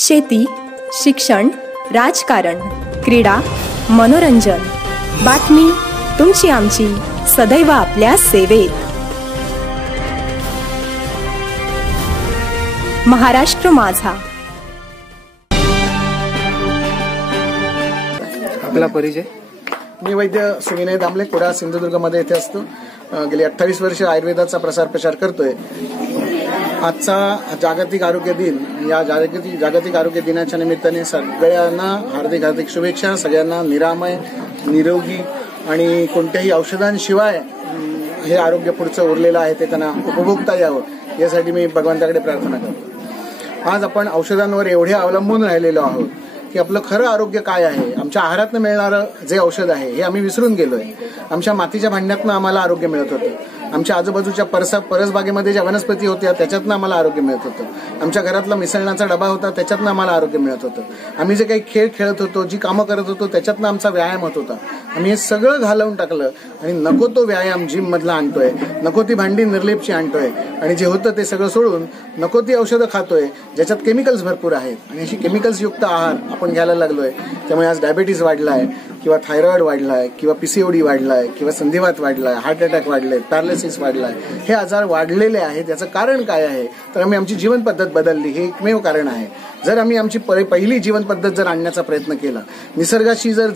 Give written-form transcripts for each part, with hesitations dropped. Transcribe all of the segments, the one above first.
शेती, शिक्षण, राजकारण, क्रीडा, मनोरंजन, बातमी तुमची आमची सदैव आपल्या सेवेत. महाराष्ट्र माझा. आपला परिचय. मी वैद्य सुविनय दामले, कुडाळ, सिंधुदुर्गमध्ये येथे असतो. गेली 28 वर्ष आयुर्वेदाचा प्रसार प्रचार करतोय. आजचा जागतिक आरोग्य दिन, या जागतिक आरोग्य दिनाच्या निमित्ताने सगळ्यांना हार्दिक शुभेच्छा. सगळ्यांना निरामय, निरोगी आणि कोणत्याही औषधांशिवाय हे आरोग्य पुढचं उरलेलं आहे ते त्यांना उपभोगता यावं यासाठी मी भगवंताकडे प्रार्थना करतो. आज आपण औषधांवर एवढे अवलंबून राहिलेलो आहोत की आपलं खरं आरोग्य काय आहे, आमच्या आहारातनं मिळणारं जे औषध आहे हे आम्ही विसरून गेलोय. आमच्या मातीच्या भांड्यातनं आम्हाला आरोग्य मिळत होतं. आमच्या आजूबाजूच्या परसबागेमध्ये ज्या वनस्पती होत्या त्याच्यातनं आम्हाला आरोग्य मिळत होतं. आमच्या घरातला मिसळण्याचा डबा होता त्याच्यातनं आम्हाला आरोग्य मिळत होतं. आम्ही जे काही खेळ खेळत होतो, जी कामं करत होतो त्याच्यातनं आमचा व्यायाम होत होता. आम्ही हे सगळं घालवून टाकलं आणि नको तो व्यायाम जिम मधला आणतोय, नको ती भांडी निर्लेपची आणतोय आणि जे होतं ते सगळं सोडून नको ती औषधं खातोय ज्याच्यात केमिकल्स भरपूर आहेत. आणि अशी केमिकल्स युक्त आहार आपण घ्यायला लागलोय. त्यामुळे आज डायबिटीज वाढलाय किंवा थायरॉइड वाढलाय किंवा पीसीओडी वाढलाय किंवा संधिवात वाढलाय, हार्ट अटॅक वाढले, पॅरालिसिस वाढलाय. हे आजार वाढलेले आहेत. याचं कारण काय आहे तर आम्ही आमची जीवन पद्धत बदलली, हे एकमेव कारण आहे. जर आम्ही आमची पहिली जीवन पद्धत जर आणण्याचा प्रयत्न केला, निसर्गाशी जर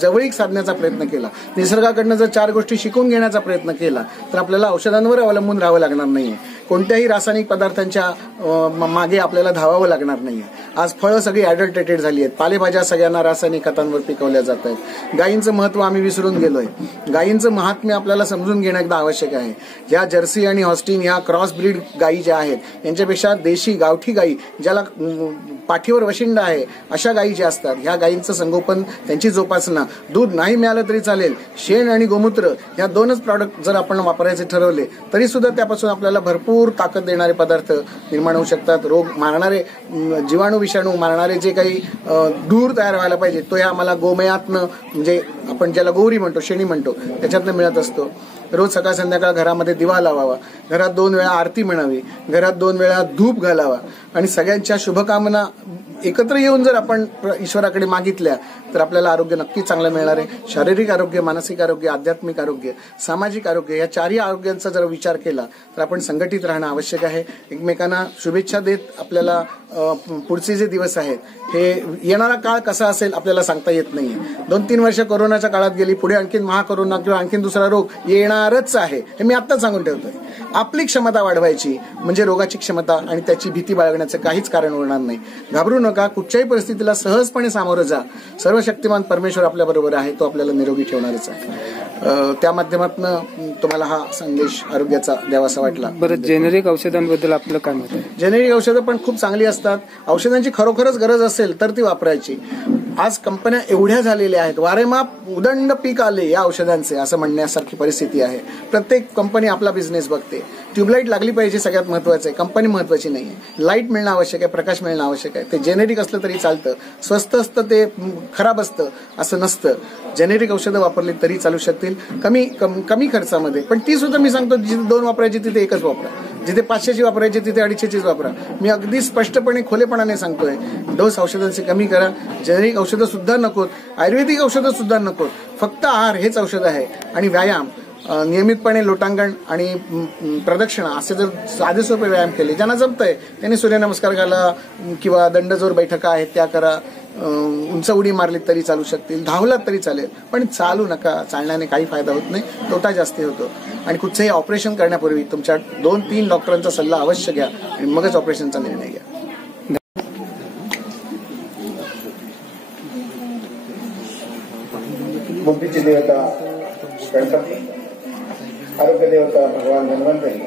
जवळीक साधण्याचा प्रयत्न केला, निसर्गाकडनं जर 4 गोष्टी शिकून घेण्याचा प्रयत्न केला तर आपल्याला औषधांवर अवलंबून राहावं लागणार नाहीये. कोणत्याही रासायनिक पदार्थांच्या मागे आपल्याला धावावं लागणार नाहीये. आज फळं सगळी अडल्टेटेड झाली आहेत. पालेभाज्या सगळ्यांना रासायनिक खतांवर पिकवल्या जात आहेत. गायींचं महत्व आम्ही विसरून गेलोय. गायींचं महात्म्य आपल्याला समजून घेणं एकदा आवश्यक आहे. ह्या जर्सी आणि हॉस्टिन ह्या क्रॉस ब्रीड गायी ज्या आहेत यांच्यापेक्षा देशी गावठी गायी, ज्याला पाठीवर वशिंड आहे, अशा गायी ज्या असतात, ह्या गायींचं संगोपन, त्यांची जोपासना, दूध नाही मिळालं तरी चालेल, शेण आणि गोमूत्र ह्या 2च प्रॉडक्ट जर आपण वापरायचे ठरवले तरी सुद्धा त्यापासून आपल्याला भरपूर ताकद देणारे पदार्थ निर्माण होऊ शकतात. रोग मारणारे, जीवाणू विषाणू मारणारे जे काही धूर तयार व्हायला पाहिजे तो या आम्हाला गोमयातनं, म्हणजे आपण ज्याला गौरी म्हणतो, शेणी म्हणतो, त्याच्यातनं मिळत असतो. रोज सकाळ संध्याकाळ घरामध्ये दिवा लावावा, घरात 2 वेळा आरती म्हणावी, घरात 2 वेळा धूप घालावा आणि सगळ्यांच्या शुभकामना एकत्र येऊन जर आपण ईश्वराकडे मागितल्या तर आपल्याला आरोग्य नक्की चांगलं मिळणार आहे. शारीरिक आरोग्य, मानसिक आरोग्य, आध्यात्मिक आरोग्य, सामाजिक आरोग्य या 4ही आरोग्यांचा जर विचार केला तर आपण संघटित राहणं आवश्यक आहे. एकमेकांना शुभेच्छा देत आपल्याला पुढचे जे दिवस आहेत, हे येणारा काळ कसा असेल आपल्याला सांगता येत नाहीये. 2-3 वर्ष कोरोनाच्या काळात गेली, पुढे आणखीन महाकोरोना किंवा आणखीन दुसरा रोग येणारच आहे, हे मी आत्ताच सांगून ठेवतोय. आपली क्षमता वाढवायची म्हणजे रोगाची क्षमता आणि त्याची भीती बाळगण्याचं काहीच कारण होणार नाही. घाबरू नका, कुठच्याही परिस्थितीला सहजपणे सामोरं जा. सर्वशक्तिमान परमेश्वर आपल्या बरोबर आहे, तो आपल्याला निरोगी ठेवणारच आहे. त्या माध्यमातून तुम्हाला हा संदेश आरोग्याचा द्यावासा वाटला. बरं, जेनेरिक औषधांबद्दल आपलं काय मत आहे? जेनेरिक औषधं पण खूप चांगली असतात. औषधांची खरोखरच गरज असेल तर ती वापरायची. आज कंपन्या एवढ्या झालेल्या आहेत, वारेमाप उदंड पीक आले या औषधांचे असं म्हणण्यासारखी परिस्थिती आहे. प्रत्येक कंपनी आपला बिझनेस बघते. ट्यूबलाईट लागली पाहिजे, सगळ्यात महत्वाचं आहे. कंपनी महत्वाची नाहीये. लाईट मिळणं आवश्यक आहे, प्रकाश मिळणं आवश्यक आहे. ते जेनेरिक असलं तरी चालतं. स्वस्त असतं ते खराब असतं असं नसतं. जेनेरिक औषधं वापरली तरी चालू शकतील कमी खर्चामध्ये. पण ती सुद्धा मी सांगतो, जिथे 2 वापरायची तिथे 1च वापरा. जिथे 500ची वापरायची तिथे 250चीच वापरा. मी अगदी स्पष्टपणे खुलेपणाने सांगतोय, डोस औषधांचे कमी करा. जेनेरिक औषधं सुद्धा नकोत, आयुर्वेदिक औषधं सुद्धा नकोत. फक्त आहार हेच औषध आहे आणि व्यायाम, नियमितपणे लोटांगण आणि प्रदक्षिणा असे जर साधे सोपे व्यायाम केले, ज्यांना जमतंय त्यांनी सूर्यनमस्कार घाला किंवा दंडजोर बैठका आहेत त्या करा. उंच उडी मारली तरी चालू शकतील, धावलात तरी चालेल, पण चालू नका. चालण्याने काही फायदा होत नाही, तोटा जास्ती होतो. आणि कुठचंही ऑपरेशन करण्यापूर्वी तुमच्या 2-3 डॉक्टरांचा सल्ला अवश्य घ्या आणि मगच ऑपरेशनचा निर्णय घ्या. बुद्धीची देवता गणपती, आरोग्य देवता भगवान धन्वंतरी,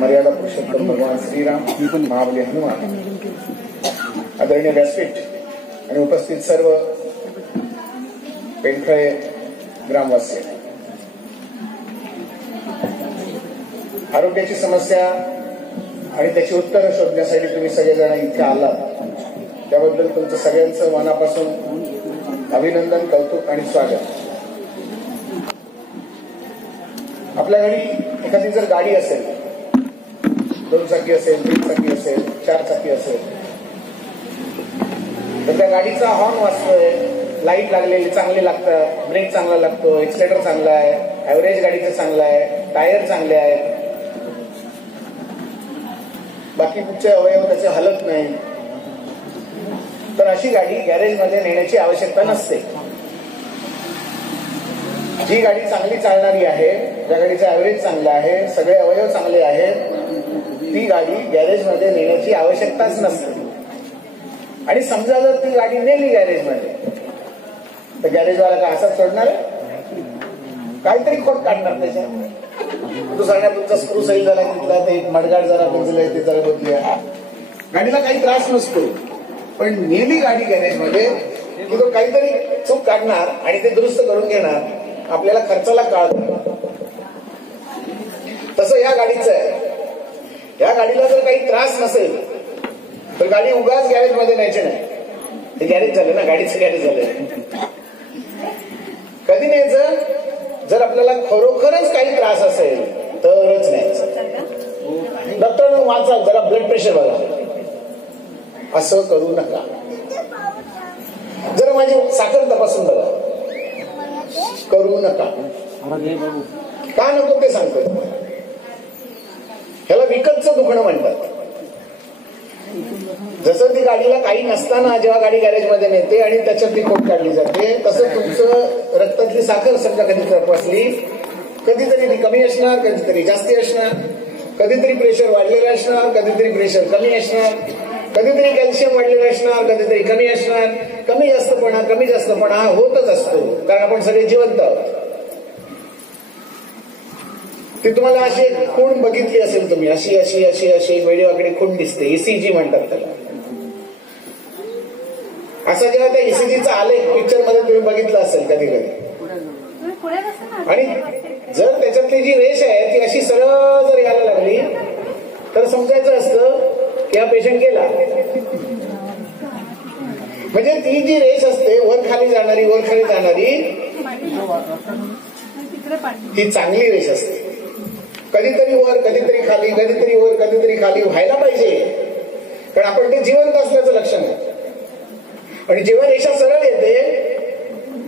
मर्यादा पुरुषोत्तम भगवान श्रीराम, महाबली हनुमान, आदरणीय व्यासपीठ आणि उपस्थित सर्व पेंढरे ग्रामवासी, आरोग्याची समस्या आणि त्याची उत्तरं शोधण्यासाठी तुम्ही सगळेजण इथे आलात त्याबद्दल तुमचं सगळ्यांचं मनापासून अभिनंदन, कौतुक आणि स्वागत. आपल्या घरी एखादी जर गाडी असेल, 2 चाकी असेल, 3 चाकी असेल, 4 चाकी असेल, तर त्या गाडीचा हॉर्न वाजतोय, लाईट लागलेली चांगली लागतात, ब्रेक चांगला लागतो, एक्सिलेटर चांगला आहे, ऍव्हरेज गाडीचं चांगलं आहे, टायर चांगले आहेत, बाकी कुठचे अवयव त्याचे हलत नाही, तर अशी गाडी गॅरेजमध्ये नेण्याची आवश्यकता नसते. जी गाडी चांगली चालणारी आहे, ज्या गाडीचा ऍव्हरेज चांगला आहे, सगळे अवयव चांगले आहेत, ती गाडी गॅरेजमध्ये नेण्याची आवश्यकताच नसते. आणि समजा जर ती गाडी नेली गॅरेजमध्ये, तर गॅरेजवाला का असाच सोडणार आहे? काहीतरी खोट काढणार त्याच्यात. तो सांगणार तुमचा स्क्रू सही झाला, तिथला ते मडगाड जरा बदललंय, ते जरा बदलूया. गाडीला काही त्रास नसतो, पण नेली गाडी गॅरेजमध्ये की तो काहीतरी चूक काढणार आणि ते दुरुस्त करून घेणार, आपल्याला खर्चाला काळ. तसं या गाडीचं आहे. या गाडीला जर काही त्रास नसेल तर गाडी उगाच गॅरेजमध्ये न्यायची नाही. ते गॅरेज झालं ना, गाडीचं गॅरेज झालं. कधी न्यायचं? जर आपल्याला खरोखरच काही त्रास असेल तरच न्यायचं. डॉक्टरांना वाचा, जरा ब्लड प्रेशर बघा, असं करू नका. जरा माझी साखर तपासून बघा, करू नका. का नको ते सांगतो. ह्याला विकतचं दुखणं म्हणतात. जसं ती गाडीला काही नसताना जेव्हा गाडी गॅरेजमध्ये नेते आणि त्याच्यात ती खोट काढली जाते, तसं तुमचं रक्तातली साखर समजा कधी तपासली, कधीतरी ती कमी असणार, कधीतरी जास्ती असणार, कधीतरी प्रेशर वाढलेलं असणार, कधीतरी प्रेशर कमी असणार, कधीतरी कॅल्शियम वाढलेलं असणार, कधीतरी कमी असणार. कमी जास्तपणा होतच असतो, कारण आपण सगळे जिवंत आहोत. ती तुम्हाला अशी एक खूण बघितली असेल तुम्ही, अशी अशी अशी अशी वेडीवाकडी खूण दिसते, ईसीजी म्हणतात त्याला. असं जेव्हा त्या ईसीजीचा आलेख पिक्चर मध्ये तुम्ही बघितलं असेल कधी कधी, आणि जर त्याच्यातली जी रेष आहे ती अशी सरळ जर यायला लागली तर समजायचं असतं की हा पेशंट गेला. म्हणजे ती जी रेष असते वर खाली जाणारी ती चांगली रेष असते. कधीतरी वर, कधीतरी खाली, कधीतरी वर, कधीतरी खाली व्हायला पाहिजे, कारण आपण ते जिवंत असल्याचं लक्षण आहे. आणि जेव्हा रेषा सरळ येते,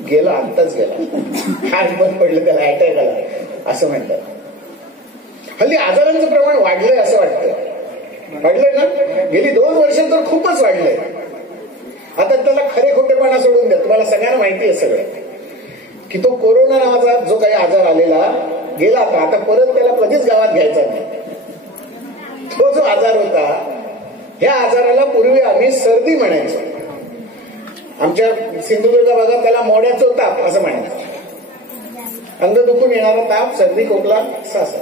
गेला, आत्ताच गेला, हात बंद पडलं, त्याला अटॅक आला असं म्हणतात. हल्ली आजारांचं प्रमाण वाढलंय असं वाटतं. वाढलंय ना? गेली 2 वर्ष तर खूपच वाढलंय. आता त्याला खरे खोटेपणा सोडून द्या. तुम्हाला सगळ्यांना माहिती आहे सगळं की तो कोरोना नावाचा जो काही आजार आलेला गेला, आता परत त्याला कधीच गावात घ्यायचा नाही. तो जो आजार होता, ह्या आजाराला पूर्वी आम्ही सर्दी म्हणायचो. आमच्या सिंधुदुर्ग भागात त्याला मोड्याचा ताप असं म्हणायचं. अंग दुखून येणारा ताप, सर्दी, खोकला असायचा.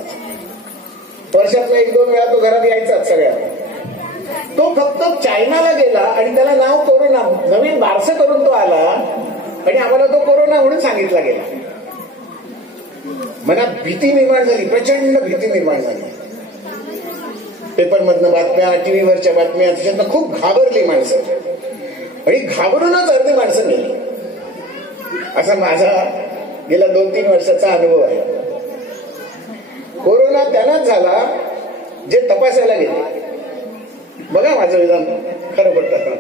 वर्षातला 1-2 वेळा तो घरात यायचाच सगळ्यांना. तो फक्त चायनाला गेला आणि त्याला नाव कोरोना, नवीन बारसं करून तो आला आणि आम्हाला तो कोरोना म्हणून सांगितला गेला. मनात भीती निर्माण झाली, प्रचंड भीती निर्माण झाली. पेपरमधनं बातम्या, टीव्हीवरच्या बातम्या, त्याच्यातनं खूप घाबरली माणसं आणि घाबरूनच अर्धी माणसं गेली. असा माझा गेल्या 2-3 वर्षाचा अनुभव आहे. कोरोना त्यांनाच झाला जे तपासायला गेले. बघा माझं विधान खरं पडतं.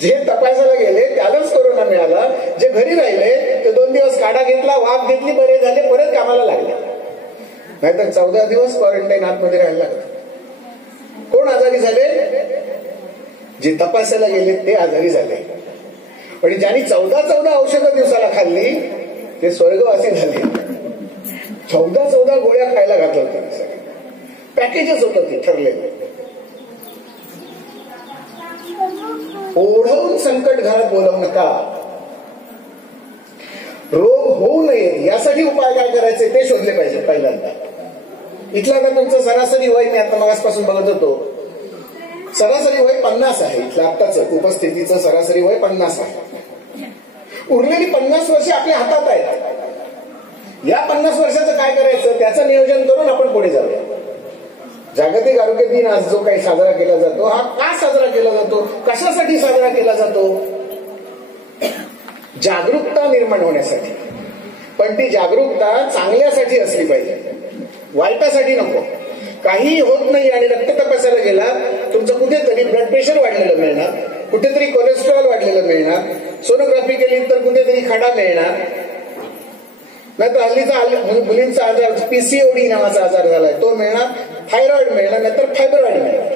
जे तपासायला गेले त्यालाच कोरोना मिळाला. जे घरी राहिले ते 2 दिवस काढा घेतला, वाफ घेतली, बरे झाले, परत कामाला लागले. नाहीतर 14 दिवस क्वारंटाईन आतमध्ये राहायला लागलं. कोण आजारी झाले? जे तपासायला गेले ते आजारी झाले. आणि ज्यांनी 14 औषधं दिवसाला खाल्ली ते स्वर्गवासी झाले. 14 गोळ्या खायला घातल्या होत्या. पॅकेजच होतं ते ठरलेलं. ओढवून संकट घरात बोलवू नका. रोग होऊ नये यासाठी उपाय काय करायचे ते शोधले पाहिजे पहिल्यांदा. इथला तर तुमचं सरासरी वय, मी आता मागासपासून बघत होतो, सरासरी वय 50 आहे. इथलं आत्ताच उपस्थितीचं सरासरी वय 50 आहे. उरलेली 50 वर्षे आपल्या हातात आहेत. या 50 वर्षाचं काय करायचं त्याचं नियोजन करून आपण पुढे जाऊया. जागतिक आरोग्य दिन आज जो काही साजरा केला जातो, हा का साजरा केला जातो, कशासाठी साजरा केला जातो? जागरूकता निर्माण होण्यासाठी. पण ती जागरूकता चांगल्यासाठी असली पाहिजे, वाईटासाठी नको. काही होत नाही आणि रक्त तपासायला गेला, तुमचं कुठेतरी ब्लड प्रेशर वाढलेलं मिळणार, कुठेतरी कोलेस्ट्रॉल वाढलेलं मिळणार, सोनोग्राफी केली तर कुठेतरी खडा मिळणार, नाहीतर हल्लीचा मुलींचा आजार पीसीओडी नावाचा आजार झालाय तो मिळणार, थायरॉइड मिळणार, नाहीतर फायब्रॉइड मिळणार.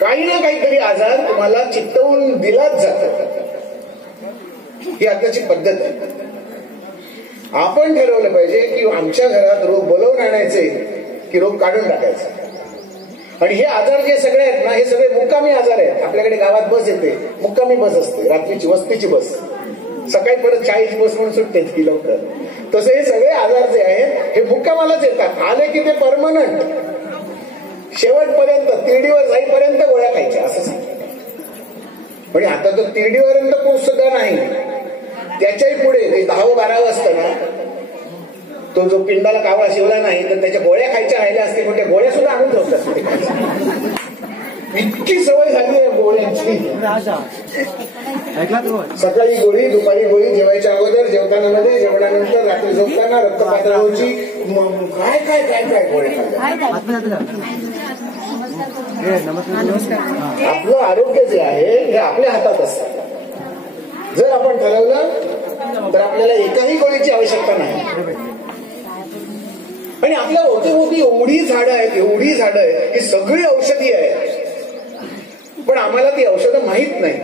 काही ना काहीतरी आजार तुम्हाला चित्तवून दिलाच जातात. ही आताची पद्धत आहे. आपण ठरवलं पाहिजे की आमच्या घरात रोग बोलवून आणायचे की रोग काढून टाकायचे. आणि हे आजार जे सगळे आहेत ना, हे सगळे मुक्कामी आजार आहेत. आपल्याकडे गावात बस येते, मुक्कामी बस असते, रात्रीची वस्तीची बस, सकाळी परत 40 बस म्हणून सुटते ती लवकर. तसे हे सगळे आजार जे आहेत हे मुक्कामालाच येतात. आले की ते परमनंट, शेवटपर्यंत तिरडीवर जाईपर्यंत गोळ्या खायच्या असं सांगतात. म्हणजे आता तर तिरडीपर्यंत पोच सुद्धा नाही, त्याच्याही पुढे ते 10-12 असतं ना, तो जो पिंडाला कावळा शिवला नाही तर त्याच्या गोळ्या खायच्या राहिल्या असतील, पण त्या गोळ्या सुद्धा आणून ठेवतात. इतकी सवय झाली आहे गोळ्यांची. सकाळी गोळी, दुपारी गोळी, जेवायच्या अगोदर, जेवताना मध्ये, जेवणानंतर, रात्री झोपताना, रक्तपातळीची काय काय काय काय गोळ्या खायच्या. आपलं आरोग्य जे आहे हे आपल्या हातात असतं. जर आपण ठरवलं तर आपल्याला एकाही गोळीची आवश्यकता नाही. आणि आपल्या अवतीभोवती एवढी झाडं आहेत, एवढी झाडं आहेत, ही सगळी औषधी आहेत, पण आम्हाला ती औषधं माहीत नाही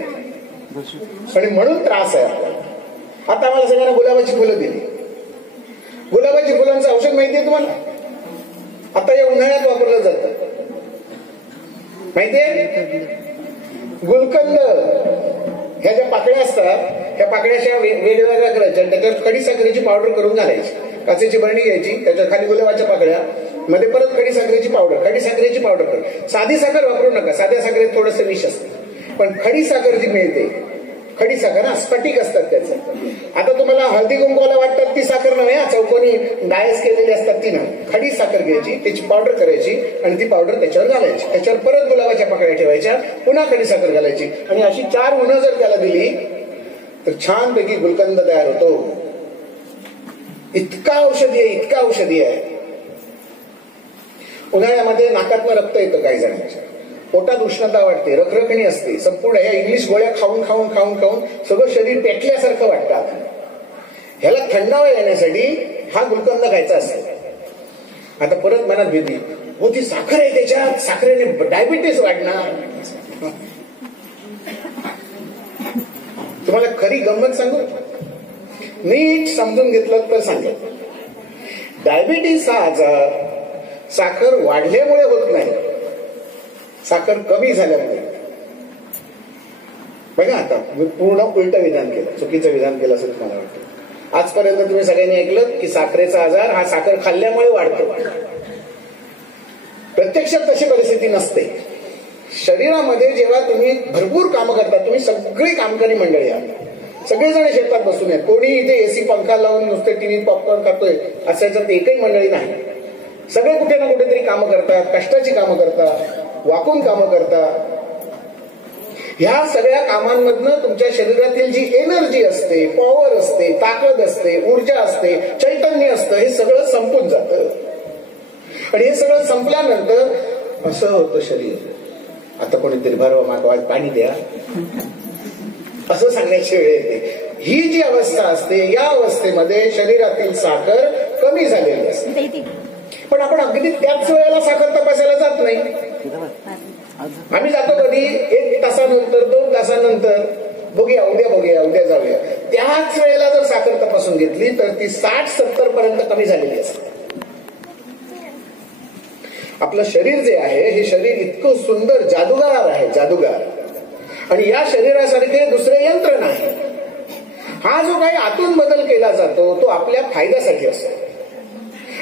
आणि म्हणून त्रास आहे. आता आम्हाला सगळ्यांना गुलाबाची फुलं दिली. गुलाबाची फुलांचं औषध माहिती आहे तुम्हाला? आता या उन्हाळ्यात वापरलं जातं, माहितीये? गुलकंद ह्या ज्या पाकळ्या असतात, ह्या पाकळ्याच्या वेगवेगळ्या करायच्या, त्याच्यात खडीसाखरेची पावडर करून घालायची. काचेची बरणी घ्यायची, त्याच्या खाली गुलाबाच्या पाकळ्या, मध्ये परत खडीसाखरेची पावडर कर. साधी साखर वापरू नका, साध्या साखरेत थोडंसं विष असतं, पण खडीसाखर जी मिळते, खडीसाखर हा स्फटिक असतात त्याचं. आता तुम्हाला हळदी कुंकवाला वाटतात ती साखर नव्हे, चौकोनी डायस केलेली असतात ती नाही. खडी साखर घ्यायची, त्याची पावडर करायची आणि ती पावडर त्याच्यावर घालायची, त्याच्यावर परत गुलाबाच्या पाकळ्या ठेवायच्या, पुन्हा खडी साखर घालायची आणि अशी 4 उन्हं जर त्याला दिली तर छानपैकी गुलकंद तयार होतो. इतका औषधी आहे, इतका औषधी आहे. उन्हाळ्यामध्ये नाकातनं रक्त येतं काही जणांच्या, पोटात उष्णता वाटते, रखरखणी असते, संपूर्ण ह्या इंग्लिश गोळ्या खाऊन खाऊन खाऊन खाऊन सगळं शरीर पेटल्यासारखं वाटतं. ह्याला थंडावा येण्यासाठी हा गुलकंद खायचा असतो. आता परत मनात भीती, हो ती साखर आहे त्याच्यात, साखरेने डायबिटीस वाढणार. तुम्हाला खरी गंमत सांगू, नीट समजून घेतलं तर सांगेल. डायबिटीस हा आजार साखर वाढल्यामुळे होत नाही, साखर कमी झाल्यामुळे. बघा आता मी पूर्ण उलटं विधान केलं, चुकीचं विधान केलं असं तुम्हाला वाटतं. आजपर्यंत तुम्ही सगळ्यांनी ऐकलं की साखरेचा आजार हा साखर खाल्ल्यामुळे वाढतो. प्रत्यक्षात तशी परिस्थिती नसते. शरीरामध्ये जेव्हा तुम्ही भरपूर कामं करता, तुम्ही सगळी कामकरी मंडळी आहात, सगळेजण शेतात बसून आहेत, कोणी इथे एसी पंखा लावून नुसते टीव्ही पॉपकॉर्न खातोय असायचं एकही मंडळी नाही. सगळे कुठे ना कुठेतरी कामं करतात, कष्टाची कामं करतात, वाकून कामं करतात. ह्या सगळ्या कामांमधनं तुमच्या शरीरातील जी एनर्जी असते, पॉवर असते, ताकद असते, ऊर्जा असते, चैतन्य असतं, हे सगळं संपून जातं. आणि हे सगळं संपल्यानंतर असं होतं शरीर, आता कोणीतरी भरवा मागवा, पाणी द्या, असं सांगण्याची वेळ येते. ही जी अवस्था असते, या अवस्थेमध्ये शरीरातील साखर कमी झालेली असते. पण आपण अगदी त्याच वेळेला साखर तपासायला जात नाही. आम्ही जातो कधी 1 तासानंतर, 2 तासानंतर, बघूया उद्या जाऊया. त्याच वेळेला जर साखर तपासून घेतली तर ती 60-70 पर्यंत कमी झालेली असते. आपलं शरीर जे आहे हे शरीर इतकं सुंदर जादूगार आहे, जादूगार. आणि या शरीरासारखे दुसरे यंत्र नाही. हा जो काही आतून बदल केला जातो तो आपल्या फायद्यासाठी असतो.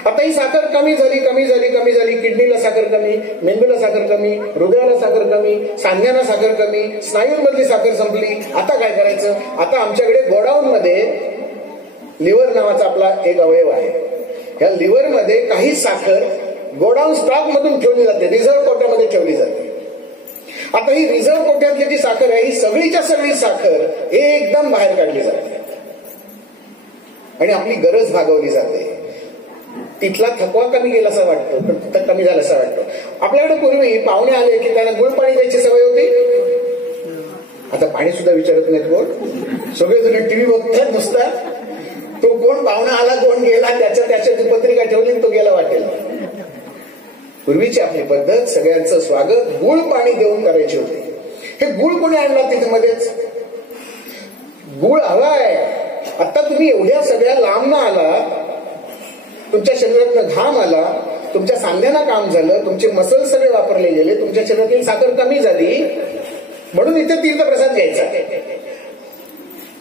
आता ही साखर कमी झाली, किडनीला साखर कमी, मेंदूला साखर कमी, हृदयाला साखर कमी, सांध्याला साखर कमी, स्नायूंमधली साखर संपली. आता काय करायचं? आता आमच्याकडे गोडाऊन मध्ये लिव्हर नावाचा आपला एक अवयव आहे. या लिव्हर मध्ये काही साखर गोडाऊन स्टॉक मधून ठेवली जाते, रिझर्व्ह कोट्यामध्ये ठेवली जाते. आता ही रिझर्व्ह कोट्यातली जी साखर आहे ही सगळीच्या सगळी साखर एकदम बाहेर काढली जाते आणि आपली गरज भागवली जाते. तिथला थकवा कमी गेला असं वाटतं, कमी झाला असं वाटतं. आपल्याकडे पूर्वी पाहुणे आले की त्यांना गुळ पाणी द्यायची सवय होती. आता पाणी सुद्धा विचारत नाहीत कोण, सगळेजण टीव्ही बघतात नुसता. तो कोण पाहुणा आला कोण गेला त्याची पत्रिका ठेवली तो गेला वाटेल. पूर्वीची आपली पद्धत सगळ्यांचं स्वागत गुळ पाणी देऊन करायची होती. हे गुळ कोणी आणला तिथे मध्येच? गुळ हवाय. आता तुम्ही एवढ्या सगळ्या लांब ना आला, तुमच्या शरीरातनं घाम आला, तुमच्या सांध्यांना काम झालं, तुमचे मसल सगळे वापरले गेले, तुमच्या शरीरातील साखर कमी झाली, म्हणून इथे तीर्थप्रसाद घ्यायचा.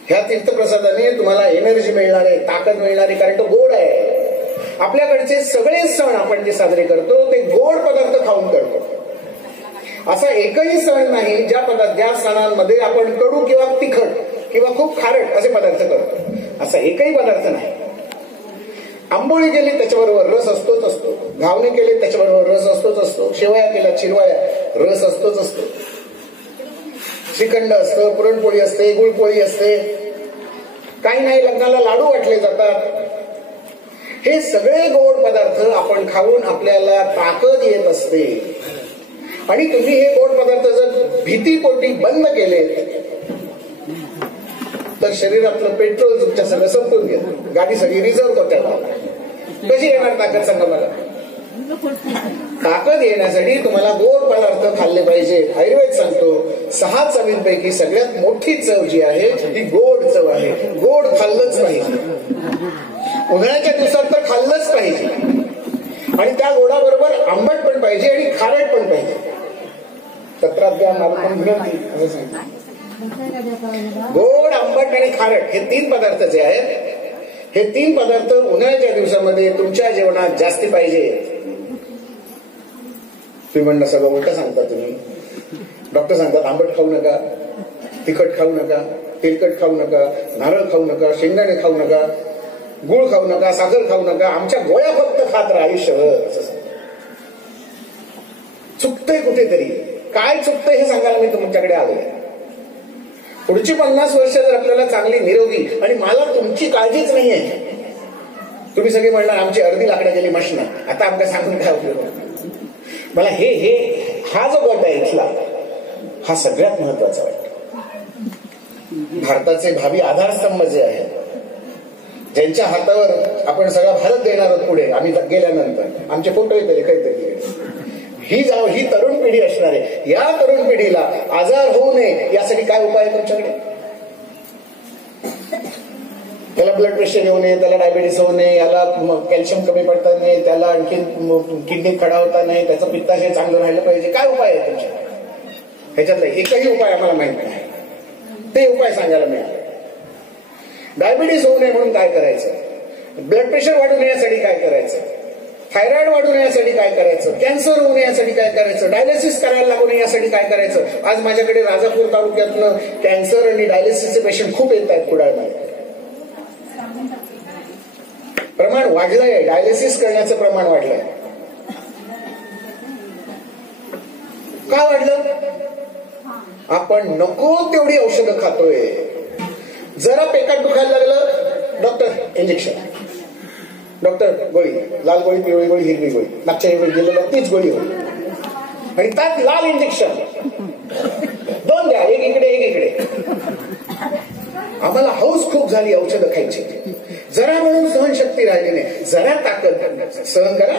ह्या तीर्थप्रसादाने तुम्हाला एनर्जी मिळणार आहे, ताकद मिळणार आहे, कारण तो गोड आहे. आपल्याकडचे सगळे सण आपण जे साजरे करतो ते गोड पदार्थ खाऊन करतो. असा एकही सण नाही ज्या सणांमध्ये आपण कडू किंवा तिखट किंवा खूप खारट असे पदार्थ करतो. असा एकही पदार्थ नाही. आंबोळी केली त्याच्याबरोबर रस असतोच असतो, घावणे केले त्याच्याबरोबर रस असतोच असतो, शेवया केल्या चिरवाया रस असतोच असतो, श्रीखंड असतं, पुरणपोळी असते, गुळपोळी असते, काही नाही लग्नाला लाडू वाटले जातात. हे सगळे गोड पदार्थ आपण खाऊन आपल्याला ताकद येत असते. आणि तुम्ही हे गोड पदार्थ जर भीतीपोटी बंद केले तर शरीरातलं पेट्रोल तुमच्या सगळं संपून घेत, गाडी सगळी रिझर्व होत्या. कशी येणार ताकद सांगा मला? ताकद येण्यासाठी तुम्हाला गोड पदार्थ खाल्ले पाहिजे. आयुर्वेद सांगतो 6 चवींपैकी सगळ्यात मोठी चव जी आहे ती गोड चव आहे. गोड खाल्लंच पाहिजे. उन्हाळ्याच्या दिवसात तर खाल्लंच पाहिजे. आणि त्या गोडाबरोबर आंबट पण पाहिजे आणि खारट पण पाहिजे. तत्राज्ञान असं सांगितलं. गोड, आंबट आणि खारट हे 3 पदार्थ जे आहेत, हे 3 पदार्थ उन्हाळ्याच्या दिवसामध्ये तुमच्या जेवणात जास्ती पाहिजे. तुम्ही म्हणणं सगळं उलट सांगता. तुम्ही डॉक्टर सांगतात आंबट खाऊ नका, तिखट खाऊ नका, तेलकट खाऊ नका, नारळ खाऊ नका, शेंगदाणे खाऊ नका, गुळ खाऊ नका, साखर खाऊ नका, आमच्या गोळ्या फक्त खात राहा आयुष्यभर. चुकतंय कुठेतरी. काय चुकतंय हे सांगायला मी तुमच्याकडे आलोय. पुढची 50 वर्ष जर आपल्याला चांगली निरोगी, आणि मला तुमची काळजीच नाहीये. तुम्ही सगळे म्हणणार आमची अर्धी लाकडं गेली मशना, आता आमच्या सांगून काय उपयोग? मला हा जो गट आहे इथला हा सगळ्यात महत्वाचा वाटतो. भारताचे भावी आधारस्तंभ जे आहे, ज्यांच्या हातावर आपण सगळा भारत देणार आहोत पुढे आम्ही गेल्यानंतर, आमचे फोटो येतले काहीतरी, ही तरुण पिढी असणार आहे. या तरुण पिढीला आजार होऊ नये यासाठी काय उपाय आहे तुमच्याकडे? त्याला ब्लड प्रेशर येऊ नये, त्याला डायबिटीस होऊ नये, याला कॅल्शियम कमी पडता नाही, त्याला आणखी किडनी खडा होता नाही, त्याचं पित्ताशय चांगलं राहिलं पाहिजे. काय उपाय आहे तुमच्याकडे? ह्याच्यातला एकही उपाय आम्हाला माहित नाही. ते उपाय सांगायला मिळाले. डायबिटीस होऊ नये म्हणून काय करायचं? ब्लड प्रेशर वाढू नये यासाठी काय करायचं? थायरॉइड वाढू नये यासाठी काय करायचं? कॅन्सर होऊ नये यासाठी काय करायचं? डायलिसिस करायला लागू नये यासाठी काय करायचं? आज माझ्याकडे राजापूर तालुक्यातनं कॅन्सर आणि डायलिसिसचे पेशंट खूप येत आहेत कुडाळमध्ये. प्रमाण वाढलंय, डायलिसिस करण्याचं प्रमाण वाढलंय. का वाढलं? आपण नको तेवढी औषधं खातोय. जरा पेकात दुखायला लागलं, डॉक्टर इंजेक्शन, डॉक्टर गोळी, लाल गोळी, पिवळी गोळी, हिरवी गोळी, मागच्या वेळी गेलेलं तीच गोळी होती आणि त्यात लाल इंजेक्शन 2 द्या, एक इकडे एक इकडे. आम्हाला हौस खूप झाली औषधं खायची. जरा म्हणून सहनशक्ती राहिली नाही. जरा ताकद सहन करा.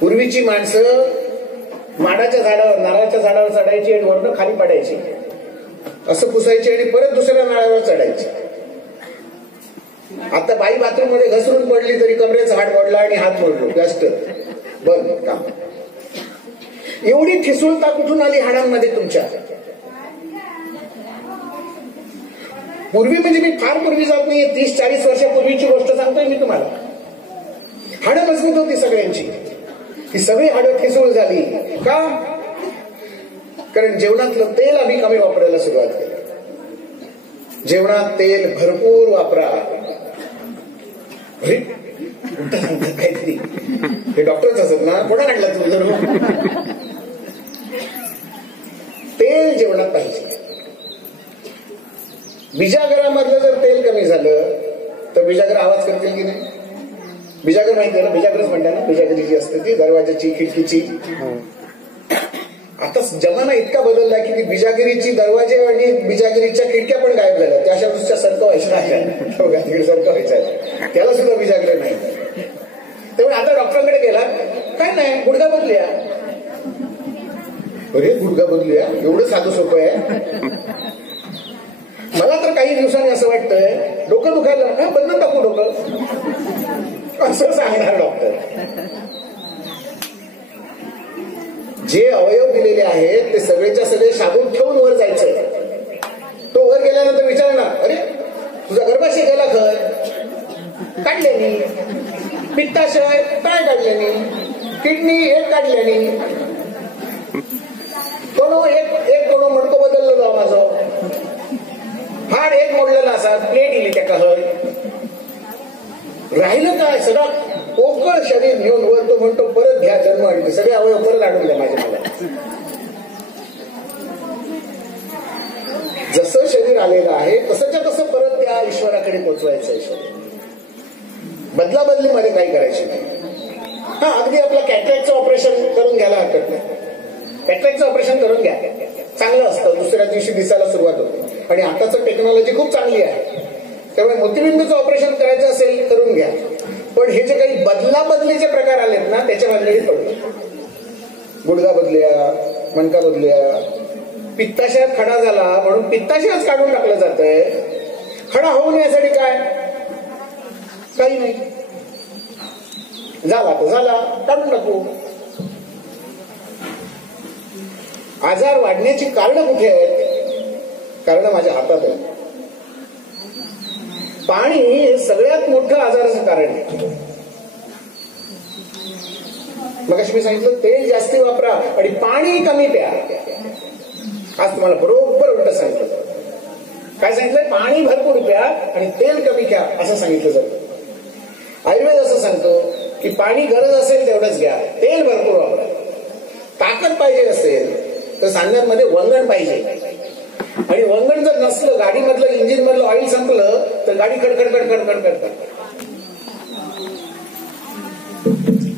पूर्वीची माणसं माडाच्या झाडावर, नारळाच्या झाडावर चढायची आणि वरनं खाली पडायची, असं पुसायची आणि परत दुसऱ्या नारळावर चढायची. आता बाई बाथरूम मध्ये घसरून पडली तरी कमरेचं हाड मोडला आणि हात मोडलो, जास्त बंद काम. एवढी ठिसूळता कुठून आली हाडांमध्ये तुमच्या? पूर्वी म्हणजे मी फार पूर्वी जात नाहीये, 30-40 वर्षापूर्वीची गोष्ट सांगतोय मी तुम्हाला. हाडं मजबूत होती सगळ्यांची. ही सगळी हाडं ठिसूळ झाली का? कारण जेवणातलं तेल आम्ही कमी वापरायला सुरुवात केली. जेवणात तेल भरपूर वापरा. काहीतरी हे डॉक्टरच असत ना, कोणा काढला तुझं? तेल जेवणात पाहिजे. बिजागरामधलं जर तेल कमी झालं तर बिजागर आवाज करतील की नाही? बिजागर माहिती आहे ना, बिजागरच म्हणतात ना, बिजागरी जी असते ती दरवाजाची, खिडकीची. आता जमाना इतका बदलला की ती बिजागिरीची दरवाजे आणि बिजागिरीच्या खिडक्या पण गायब झाल्या. त्या अशा नुसत्या सरकवायच्या नाही, सरकवायच्या, त्याला सुद्धा बिजागरे नाही. त्यामुळे आता डॉक्टरांकडे गेला, काय नाही, गुडघा बदलूया. अरे गुडघा बदलूया, एवढं साधं सोपं आहे. मला तर काही दिवसांनी असं वाटतंय डोकं दुखायला बदलून टाकू डोकं, असं सांगणार डॉक्टर. जे अवयव दिलेले आहेत ते सगळेच्या सगळे शाबूत ठेवून वर जायचं. तो वर गेल्यानंतर विचारणार, अरे तुझा गर्भाशय गेला खर, काढल्यानी, पित्ताशय काय काढल्यानी, किडनी एक काढल्यानी, कोण एक कोण मडको बदललं जाऊ माझं, हाड एक मोडलेला असा, प्लेट दिली त्या कहर, राहिलं काय सगळं पोकळ शरीर घेऊन वर. तो म्हणतो परत घ्या जन्म, आणि सगळे अवयव परत आणून द्या माझ्या मला. जसं शरीर आलेलं आहे तसंच्या तसं परत त्या ईश्वराकडे पोचवायचं. बदला बदलीमध्ये काही करायची नाही. हा अगदी आपलं कॅटरॅक्टचं ऑपरेशन करून घ्यायला हरकत नाही. कॅटरॅक्टचं ऑपरेशन करून घ्या, चांगलं असतं, दुसऱ्या दिवशी दिसायला सुरुवात होते. आणि आताचं टेक्नॉलॉजी खूप चांगली आहे, त्यामुळे मोतीबिंदूचं ऑपरेशन करायचं असेल करून घ्या. पण हे जे काही बदला बदलीचे प्रकार आलेत ना त्याच्या भानगडीत पडू. गुडघा बदलूया, मणका बदलूया, पित्ताशयात खडा झाला म्हणून पित्ताशयच काढून टाकलं जातंय. खडा होऊ नये यासाठी काय, काही नाही, झाला तर झाला, काढून टाकू. आजार वाढण्याची कारण कुठे आहेत? कारण माझ्या हातात आहे. पाणी हे सगळ्यात मोठं आजाराचं कारण आहे. मगाशी मी सांगितलं तेल जास्ती वापरा आणि पाणी कमी प्या. आज तुम्हाला बरोबर उलट सांगितलं. काय सांगितलं? पाणी भरपूर प्या आणि तेल कमी घ्या असं सांगितलं जातं. आयुर्वेद असं सांगतो की पाणी गरज असेल तेवढंच घ्या, तेल भरपूर वापरा. ताकद पाहिजे असेल तर सांध्यांमध्ये वंगण पाहिजे. आणि वंगण जर नसलं, गाडीमधलं इंजिन मधलं ऑइल संपलं तर गाडी कडकड कडकड कडकड.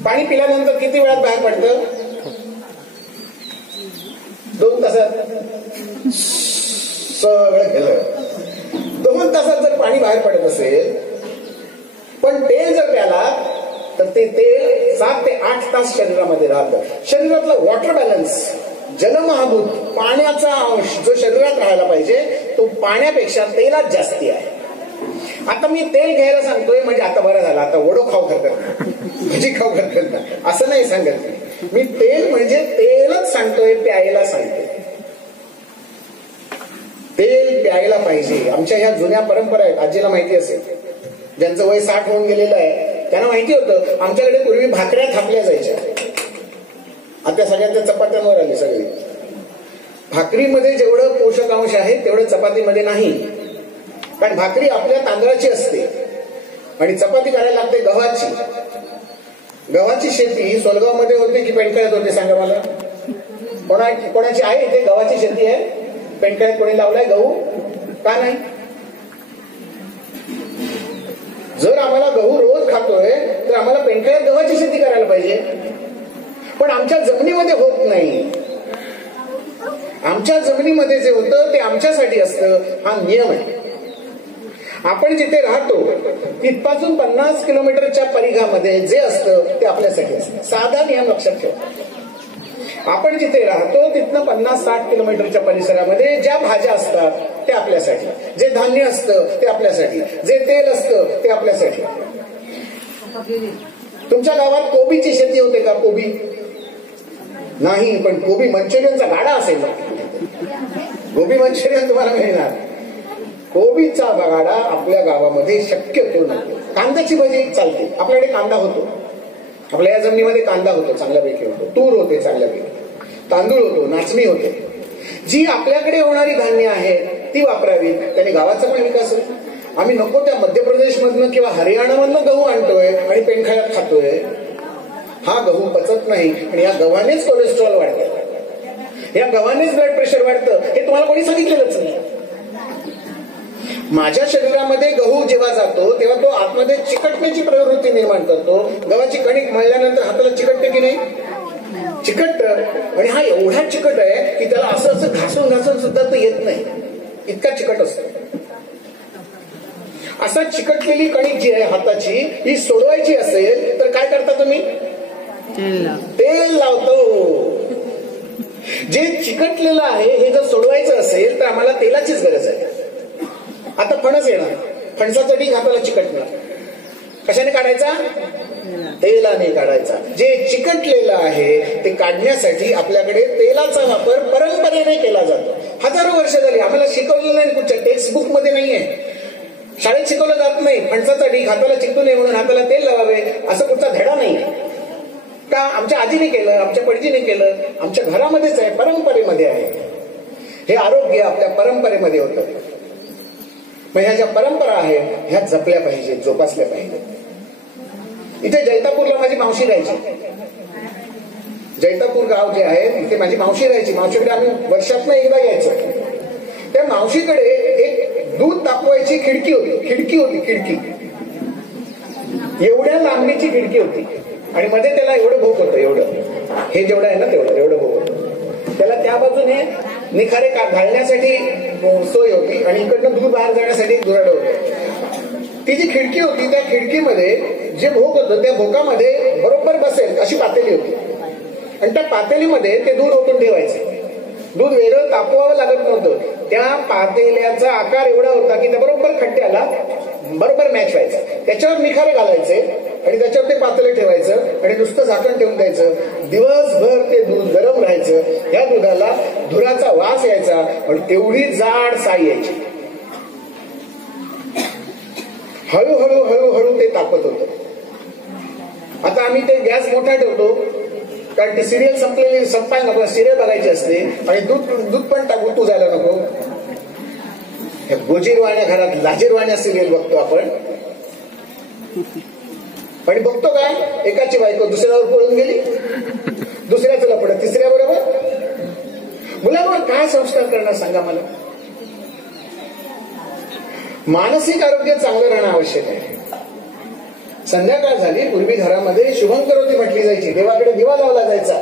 पाणी पिल्यानंतर किती वेळात बाहेर पडतं? 2 तासात. सगळं केलं 2 तासात जर पाणी बाहेर पडत असेल, पण तेल जर प्याला तर ते तेल 7 ते 8 तास शरीरामध्ये राहतं. शरीरातला वॉटर बॅलन्स, जलमहाभूत पाण्याचा अंश जो शरीरात राहायला पाहिजे तो पाण्यापेक्षा तेलात जास्ती आहे. आता मी तेल घ्यायला सांगतोय म्हणजे आता बरं झालं, आता वडो खाऊ हरकत नाही, भजी खाऊ हरकत नाही असं नाही सांगत मी. तेल म्हणजे तेलच सांगतोय, प्यायला सांगतोय. तेल प्यायला पाहिजे. आमच्या ह्या जुन्या परंपरा आहेत, आजीला माहिती असेल, ज्यांचं वय 60 होऊन गेलेलं आहे त्यांना माहिती होतं आमच्याकडे पूर्वी भाकऱ्या थापल्या जायच्या. आता सगळ्यांच्या चपात्यांवर आली सगळी. भाकरीमध्ये जेवढं पोषक अंश आहे तेवढं चपातीमध्ये नाही. कारण भाकरी आपल्या तांदळाची असते आणि चपाती करायला लागते गव्हाची. गव्हाची शेती सोलगावमध्ये होते की पेंडकळ्यात होते सांगा मला? कोणाची आहे इथे गव्हाची शेती आहे? पेंडकळ्यात कोणी लावलाय गहू? का नाही? जर आम्हाला गहू रोज खातोय तर आम्हाला पेंडकळ्यात गव्हाची शेती करायला पाहिजे. पण आमच्या जमिनीमध्ये होत नाही. आमच्या जमिनीमध्ये जे होतं ते आमच्यासाठी असतं, हा नियम आहे. आपण जिथे राहतो तिथपासून 50 किलोमीटरच्या परिघामध्ये जे असतं ते आपल्यासाठी असतं. साधा नियम लक्षात ठेवा. आपण जिथे राहतो तिथनं 50-60 किलोमीटरच्या परिसरामध्ये ज्या भाज्या असतात ते आपल्यासाठी, जे धान्य असतं ते आपल्यासाठी, जे तेल असतं ते आपल्यासाठी. तुमच्या गावात कोबीची शेती होते का? कोबी नाही, पण कोबी मंचुरियनचा गाडा असेल ना, गोबी मंचुरियन तुम्हाला मिळणार. कोबीचा गाडा आपल्या गावामध्ये शक्यतो नाही. कांद्याची भजी चालते, आपल्याकडे कांदा होतो, आपल्या या जमिनीमध्ये कांदा होतो, चांगल्यापैकी होतो, तूर होते चांगल्यापैकी, तांदूळ होतो, नाचणी होते. जी आपल्याकडे होणारी धान्य आहेत ती वापरावी, त्याने गावाचा पण विकास होईल. आम्ही नको त्या मध्य प्रदेशमधनं किंवा हरियाणामधनं गहू आणतोय आणि पेंडखळ्यात खातोय. हा गहू पचत नाही आणि या गव्हानेच कोलेस्ट्रॉल वाढतं, या गव्हानेच ब्लड प्रेशर वाढतं. हे तुम्हाला कोणी सांगितलेलंच नाही. माझ्या शरीरामध्ये गहू जेव्हा जातो तेव्हा तो आतमध्ये चिकटण्याची प्रवृत्ती निर्माण करतो. गव्हाची कणिक मळल्यानंतर हाताला चिकटते की नाही? चिकटतं. आणि हा एवढा चिकट आहे की त्याला असं असं घासून घासून सुद्धा तो येत नाही, इतका चिकट असतो. असा चिकटलेली कणिक जी आहे हाताची, ही सोडवायची असेल तर काय करता तुम्ही? तेल लावतो. जे चिकटलेलं आहे हे जर सोडवायचं असेल तर आम्हाला तेलाचीच गरज आहे. आता फणस येणार, फणसाचं ढीग हाताला चिकटणार, कशाने काढायचा? तेलाने काढायचा. जे चिकटलेलं आहे ते काढण्यासाठी आपल्याकडे तेलाचा वापर परंपरेने केला जातो. हजारो वर्ष झाली. आम्हाला शिकवलेलं नाही, कुठच्या टेक्स्ट बुक मध्ये नाहीये, शाळेत शिकवलं जात नाही. फणसाचा ढीग हाताला चिकटू नये म्हणून हाताला तेल लावावे असा कुठचा धडा नाही का? आमच्या आजीने केलं, आमच्या पडजीने केलं, आमच्या घरामध्येच आहे, परंपरेमध्ये आहे. हे आरोग्य आपल्या परंपरेमध्ये होतं. मग ह्या ज्या परंपरा आहेत ह्या जपल्या पाहिजेत, जोपासल्या पाहिजेत. इथे जैतापूरला माझी मावशी राहायची. जैतापूर गाव जे आहे तिथे माझी मावशी राहायची. मावशीकडे आम्ही वर्षातनं एकदा यायचो. त्या मावशीकडे एक दूध तापवायची खिडकी होती. खिडकी एवढ्या लांबीची खिडकी होती आणि मध्ये त्याला एवढं भोक होतं, एवढं हे जेवढं आहे ना तेवढं एवढं भोक होतं. त्याला त्या बाजूने निखारे घालण्यासाठी सोय होती आणि इकडनं दूध बाहेर जाण्यासाठी एक दुराडं होतं. ती जी खिडकी होती त्या खिडकीमध्ये जे भोक होतं त्या भोकामध्ये बरोबर बसेल अशी पातेली होती आणि त्या पातेलीमध्ये ते दूध ओतून ठेवायचे. दूध वेगळं तापवावं लागत नव्हतं. त्या पातेल्याचा आकार एवढा होता की त्या बरोबर खड्ड्याला बरोबर मॅच व्हायचा. त्याच्यावर निखारे घालायचे आणि त्याच्यावर ते पातेले ठेवायचं आणि नुसतं झाकण ठेवून द्यायचं. दिवसभर ते दूध गरम राहायचं. या दुधाला धुराचा वास यायचा आणि तेवढी जाड साई यायची. हळूहळू हळूहळू ते तापत होतं. आता आम्ही ते गॅस मोठा ठेवतो कारण ती सिरियल संपलेली, संपायला नको, सिरियल बघायची असते आणि दूध पण गुतू जायला नको. गोजीरवाण्या घरात लाजीरवाण्या सिरियल बघतो आपण आणि बघतो काय, एकाची बायको दुसऱ्यावर पळून गेली, दुसऱ्याचं लपड तिसऱ्या बरोबर. मुलांवर काय संस्कार करणार सांगा मला? मानसिक आरोग्य चांगलं राहणं आवश्यक आहे. संध्याकाळ झाली, पूर्वी घरामध्ये शुभंकरोती म्हटली जायची, देवाकडे दिवा लावला जायचा,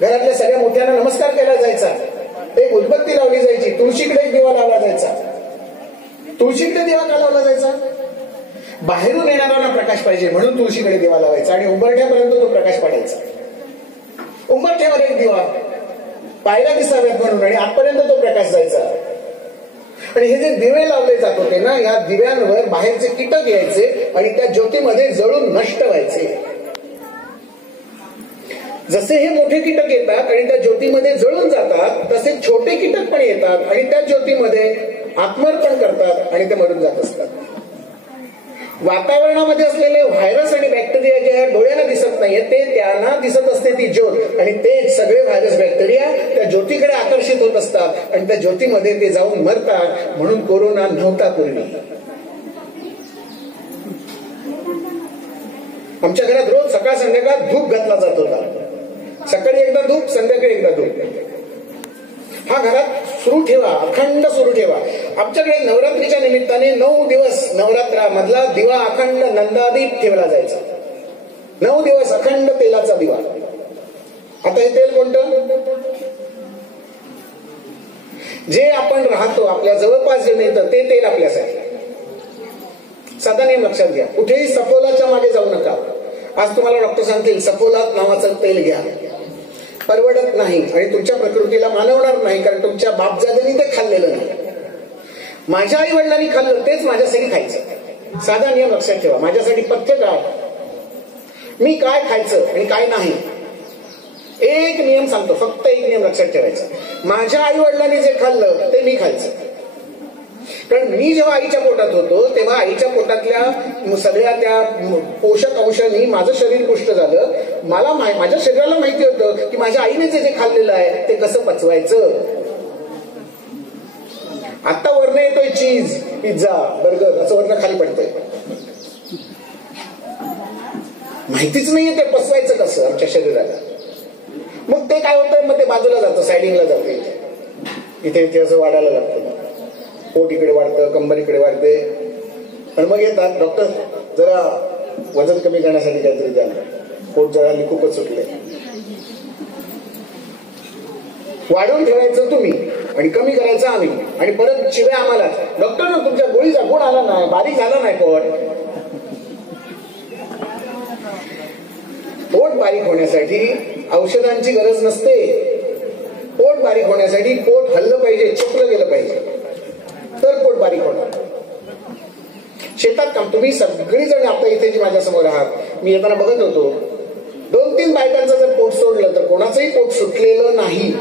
घरातल्या सगळ्या मोठ्यांना नमस्कार केला जायचा, एक उदबत्ती लावली जायची, तुळशीकडे एक दिवा लावला जायचा. तुळशीकडे दिवा का लावला जायचा? बाहेरून येणाऱ्यांना प्रकाश पाहिजे म्हणून तुळशीकडे दिवा लावायचा आणि उंबरठ्यापर्यंत तो प्रकाश पडायचा. उंबरठ्यावर एक दिवा, पायऱ्या दिसाव्यात म्हणून, आणि आतपर्यंत तो प्रकाश जायचा. आणि हे जे दिवे लावले जात होते ना, या दिव्यांवर बाहेरचे कीटक यायचे आणि त्या ज्योतीमध्ये जळून नष्ट व्हायचे. जसे हे मोठे कीटक येतात आणि त्या ज्योतीमध्ये जळून जातात, तसे छोटे कीटक पण येतात आणि त्या ज्योतीमध्ये आत्मर्पण करतात आणि ते मरून जात असतात. वातावरणामध्ये असलेले व्हायरस आणि बॅक्टेरिया जे डोळ्याला दिसत नाहीये ते त्यांना दिसत असते ती ज्योत, आणि ते सगळे व्हायरस बॅक्टेरिया त्या ज्योतीकडे आकर्षित होत असतात आणि त्या ज्योतीमध्ये ते जाऊन मरतात. म्हणून कोरोना नव्हता पूर्वी. आमच्या घरात रोज सकाळ संध्याकाळ धूप घातला जात होता. सकाळी एकदा धूप, संध्याकाळी एकदा धूप. हा घरात सुरू ठेवा, अखंड सुरू ठेवा. आमच्याकडे नवरात्रीच्या निमित्ताने 9 दिवस नवरात्रामधला दिवा अखंड नंदादीप ठेवला जायचा. 9 दिवस अखंड तेलाचा दिवा. आता हे तेल कोणतं? जे आपण राहतो, आपल्या जवळपास जे मिळतं ते तेल आपल्यासाठी. साधा नेम लक्षात घ्या, कुठेही सफोलाच्या मागे जाऊ नका. आज तुम्हाला डॉक्टर सांगतील सफोला नावाचं तेल घ्या, परवडत नाही आणि तुमच्या प्रकृतीला मानवणार नाही, कारण तुमच्या बापजाद्यांनी ते खाल्लेलं नाही. माझ्या आई वडिलांनी खाल्लं तेच माझ्यासाठी खायचं. साधा नियम लक्षात ठेवा. माझ्यासाठी पथ्य काय, मी काय खायचं आणि काय नाही, एक नियम सांगतो, फक्त एक नियम लक्षात ठेवायचा. माझ्या आई वडिलांनी जे खाल्लं ते मी खायचं. कारण मी जेव्हा आईच्या पोटात होतो तेव्हा आईच्या पोटातल्या सगळ्या त्या पोषक अंशांनी माझं शरीर पुष्ट झालं. मला माझ्या शरीराला माहिती होतं की माझ्या आईने जे खाल्लेलं आहे ते कसं पचवायचं. आता वर्ण येतोय चीज, पिझ्झा, बर्गर, असं वर्ण खाली पडतंय. माहितीच नाहीये ते पचवायचं कसं आमच्या शरीराला. मग ते काय होतं, मग ते बाजूला जातं, सायडिंगला जातं, इथे इथे असं वाढायला लागतं. पोट इकडे वाढतं, कंबर इकडे वाढते आणि मग येतात डॉक्टर, जरा वजन कमी करण्यासाठी काहीतरी द्या, पोट जरा खूपच सुटले. वाढवून ठेवायचं तुम्ही आणि कमी करायचं आम्ही, आणि परत शिवाय आम्हाला डॉक्टरनं तुमच्या गोळीचा गुण आला नाही, बारीक झाला नाही पोट बारीक होण्यासाठी औषधांची गरज नसते. पोट बारीक होण्यासाठी पोट हल्लं पाहिजे, चुकलं गेलं पाहिजे, तर पोट बारीक होणार. शेतात काम तुम्ही सगळीजण आता इथे जी माझ्या समोर आहात, मी येताना बघत होतो 2-3 बायकांचं जर पोट सोडलं तर कोणाचंही पोट सुटलेलं नाही.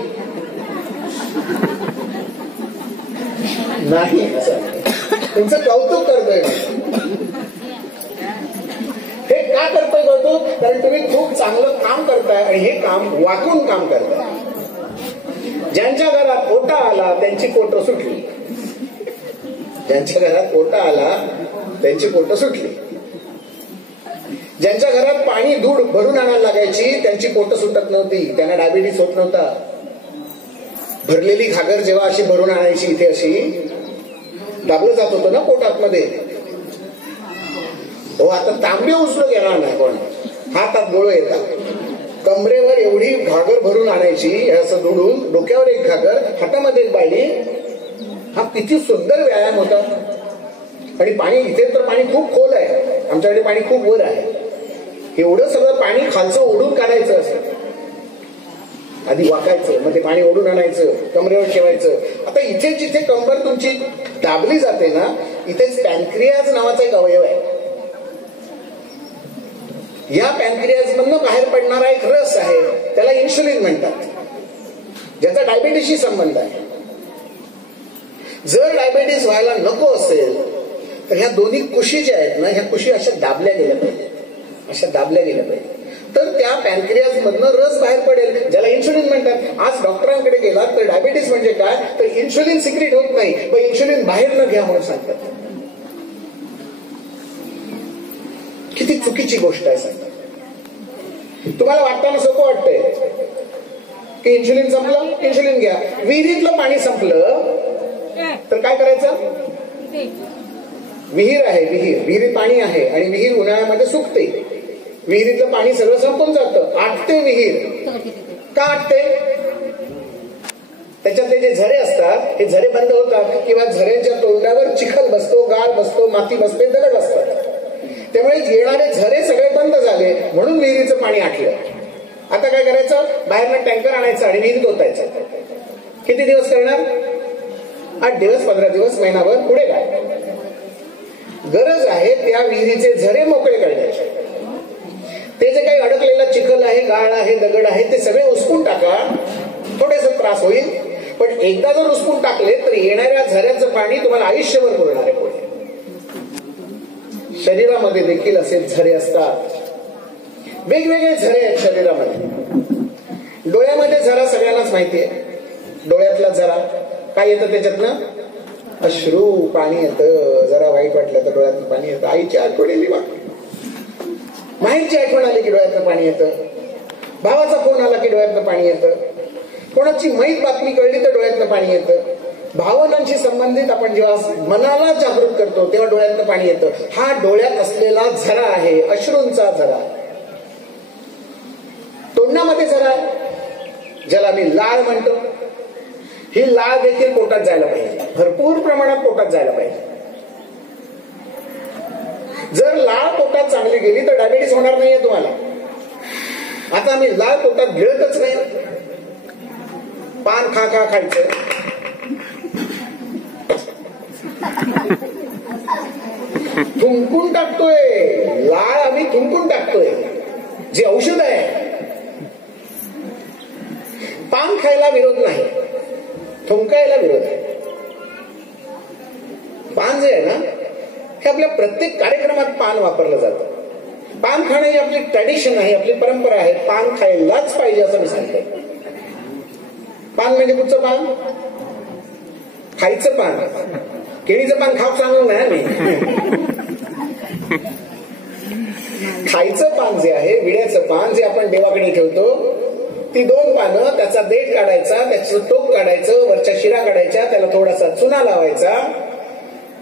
तुमचं कौतुक करतोय. हे का करतोय कौतुक? कारण तुम्ही खूप चांगलं काम करताय आणि हे काम वाकून काम करताय. ज्यांच्या घरात पोटा आला त्यांची पोटं सुटली, ज्यांच्या घरात पोटा आला त्यांची पोटं सुटली. ज्यांच्या घरात पाणी दूध भरून आणायला लागायची त्यांची पोटं सुटत नव्हती, त्यांना डायबिटीस होत नव्हता. भरलेली घागर जेव्हा अशी भरून आणायची इथे अशी दाबलं जात होतं ना पोटात मध्ये. हो, आता तांबे उचलून येणार नाही कोण, हातात गोळ येतात. कमरेवर एवढी घागर भरून आणायची, असं दुडून डोक्यावर एक घागर, हातामध्ये एक बायडी. हा किती सुंदर व्यायाम होता. आणि पाणी इथे तर पाणी खूप खोल आहे, आमच्याकडे पाणी खूप वर आहे. एवढं सगळं पाणी खालचं ओढून काढायचं असतं. आधी वाकायचं, मग ते पाणी ओढून आणायचं, कमरेवर ठेवायचं. आता इथे जिथे कंबर तुमची दाबली जाते ना, इथेच पॅनक्रियाज नावाचा एक अवयव आहे. या पॅनक्रियाज मधनं बाहेर पडणारा एक रस आहे, त्याला इन्शुलिन म्हणतात, ज्याचा डायबिटीसशी संबंध आहे. जर डायबिटीस व्हायला नको असेल तर ह्या दोन्ही कुशी ज्या आहेत ना, ह्या कुशी अशा दाबल्या गेल्या पाहिजे, अशा दाबल्या गेल्या पाहिजे, तर त्या पॅनक्रियाज मधनं रस बाहेर पडेल, ज्याला इन्शुलिन म्हणतात. आज डॉक्टरांकडे गेलात तर डायबिटीस म्हणजे काय, तर इन्शुलिन सिक्रेट होत नाही, पण इन्शुलिन बाहेर न घ्या म्हणून सांगतात. किती चुकीची गोष्ट आहे सांगतात. तुम्हाला वाटताना सोपं वाटतंय की इन्शुलिन संपलं, इन्शुलिन घ्या. विहिरीतलं पाणी संपलं तर काय करायचं? विहीर आहे, विहिरीत पाणी आहे आणि विहीर उन्हाळ्यामध्ये सुकते. विहिरीतलं पाणी सगळं संपून जातं, आटते विहीर. का आटते? त्याच्यातले जे झरे असतात हे झरे बंद होतात, किंवा झऱ्यांच्या तोंडावर चिखल बसतो, गाळ बसतो, माती बसते, दगड बसतात. त्यामुळे येणारे झरे सगळे बंद झाले, म्हणून विहिरीचं पाणी आटलं. आता काय करायचं? बाहेरनं टँकर आणायचं आणि विहिरीत ओतायचं. किती दिवस करणार? 8 दिवस, 15 दिवस, महिनाभर. पुढे काय? गरज आहे त्या विहिरीचे झरे मोकळे करण्याचे. ते जे काही अडकलेला चिखल आहे, गाळ आहे, दगड आहे, ते सगळे उसकून टाका. थोडेसे त्रास होईल, पण एकदा जर उसकून टाकले तर येणाऱ्या झऱ्याचं पाणी तुम्हाला आयुष्यभर पुरणार आहे. पुढे शरीरामध्ये देखील असे झरे असतात, वेगवेगळे झरे आहेत शरीरामध्ये. डोळ्यामध्ये झरा सगळ्यांनाच माहिती आहे. डोळ्यातला झरा काय येतं त्याच्यातनं? अश्रू, पाणी येतं. जरा वाईट वाटलं तर डोळ्यातनं पाणी येतं. आईची आठवण आली, माहेरची आठवण आली की डोळ्यातनं पाणी येतं. भावाचा फोन आला की डोळ्यातनं पाणी येतं. कोणाची माहीत बातमी कळली तर डोळ्यातनं पाणी येतं. भावनांशी संबंधित आपण जेव्हा मनाला जागृत करतो तेव्हा डोळ्यातनं पाणी येतं. हा डोळ्यात असलेला झरा आहे, अश्रूंचा झरा. तोंडामध्ये झरा आहे, ज्याला मी लाळ म्हणतो. ही लाळ देखील पोटात जायला पाहिजे, भरपूर प्रमाणात पोटात जायला पाहिजे. जर लाळ पोटात चांगली गेली तर डायबिटीस होणार नाहीये तुम्हाला. आता मी लाळ पोटात गिळतच नाही. पान खा खा खायचं, थुंकून टाकतोय. लाळ आम्ही थुंकून टाकतोय, जे औषध आहे. पान खायला विरोध नाही, थुंकायला विरोध आहे. पान जे आहे ना, हे आपल्या प्रत्येक कार्यक्रमात पान वापरलं जातं. पान खाणं ही आपली ट्रॅडिशन आहे, आपली परंपरा आहे. पान खायलाच पाहिजे असं मी सांगतोय. पान म्हणजे कुठचं पान? खायचं पान. केळीचं पान खाऊ सांगलं नाही मी. खायचं पान जे आहे, विड्याचं पान जे आपण देवाकडे ठेवतो, ती 2 पानं, त्याचा देठ काढायचा, त्याचं टोक काढायचं, वरच्या शिरा काढायच्या, त्याला थोडासा चुना लावायचा,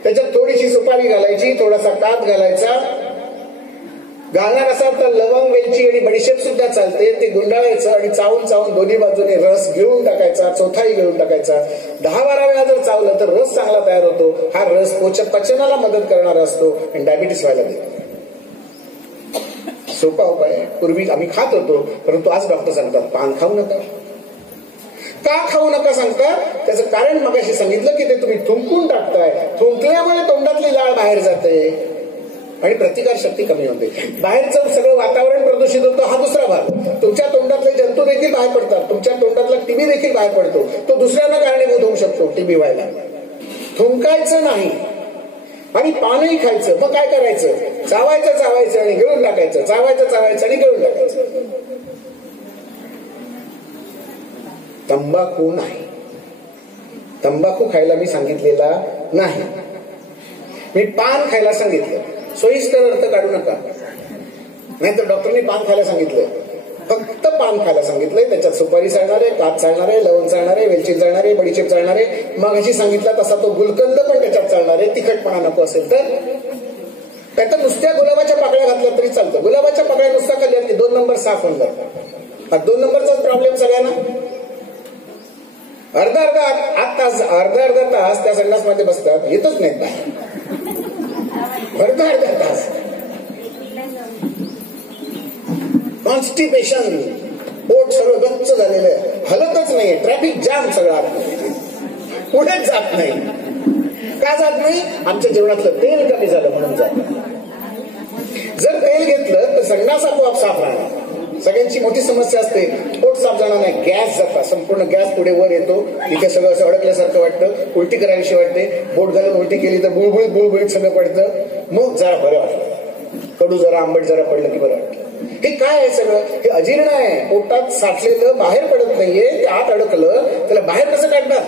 त्याच्यात थोडीशी सुपारी घालायची, थोडासा कात घालायचा, घालणार असाल तर लवंग, वेलची आणि बडीशेप सुद्धा चालते. ते गुंडाळायचं आणि चावून चावून दोन्ही बाजूने रस गिळून टाकायचा, चौथाही गिळून टाकायचा. 10-12 वेळा जर चावलं तर रस चांगला तयार होतो. हा रस पचनाला मदत करणारा असतो आणि डायबिटीस व्हायला देतो. सोपा उपाय. पूर्वी आम्ही खात होतो, परंतु आज डॉक्टर सांगतात पान खाऊ नका. का खाऊ नका सांगतात? त्याचं कारण मगाशी सांगितलं की ते तुम्ही थुंकून टाकताय. थुंकल्यामुळे तोंडातली लाळ बाहेर जाते आणि प्रतिकार शक्ती कमी होते. बाहेरचं सगळं वातावरण प्रदूषित होतं, हा दुसरा भाग. तुमच्या तोंडातले जंतू देखील बाहेर पडतात. तुमच्या तोंडातला टीबी देखील बाहेर पडतो. तो दुसऱ्यांना कारणीभूत होऊ शकतो टीबी व्हायला. थुंकायचं नाही आणि पानही खायचं. मग काय करायचं? चावायचं आणि गिळून टाकायचं, चावायचं आणि गिळून टाकायचं. तंबाखू नाही. तंबाखू खायला मी सांगितलेला नाही. मी पान खायला सांगितलं. सोयीस्कर अर्थ काढू नका. नाहीतर डॉक्टरनी पान खायला सांगितलं. फक्त पान खायला सांगितलंय. त्याच्यात सुपारी चालणार आहे, काच चालणार आहे, लवंग चालणार आहे, वेलची चालणार आहे, बडीशेप चालणार आहे. मग अशी सांगितला तसा तो गुलकंद पण त्याच्यात चालणार आहे. तिखटपणा नको असेल तर त्यात नुसत्या गुलाबाच्या पाकळ्या घातल्या तरी चालतं. गुलाबाच्या पाकळ्या नुसता खाल्ल्या की 2 नंबर साफ होऊन जातात. हा 2 नंबरचाच प्रॉब्लेम सगळ्यांना. अर्धा तास त्या संडासमध्ये बसतात, येतच नाहीत बाहेर. अर्धा तास कॉन्स्टिपेशन, पोट सगळं गच्च झालेलं आहे, हलतच नाही. ट्रॅफिक जाम सगळा, पुढेच जात नाही. का जात नाही? आमच्या जेवणातलं तेल कमी झालं म्हणून जात. जर तेल घेतलं तर संडास आपोआप साफ राहणार. सगळ्यांची मोठी समस्या असते, पोट साफ जाणार नाही. गॅस जातात, संपूर्ण गॅस पुढे वर येतो. तिथे सगळं असं अडकल्यासारखं वाटतं, उलटी करावीशी वाटते. बोट घालून उलटी केली तर बुळबुळीत सगळं पडतं. मग जरा बरं वाटतं. कडू जरा आंबट जरा पडलं की बरं वाटतं. हे काय आहे सगळं? हे अजीर्ण आहे. पोटात साठलेलं बाहेर पडत नाहीये, ते आत अडकलं. त्याला बाहेर कसं काढणार?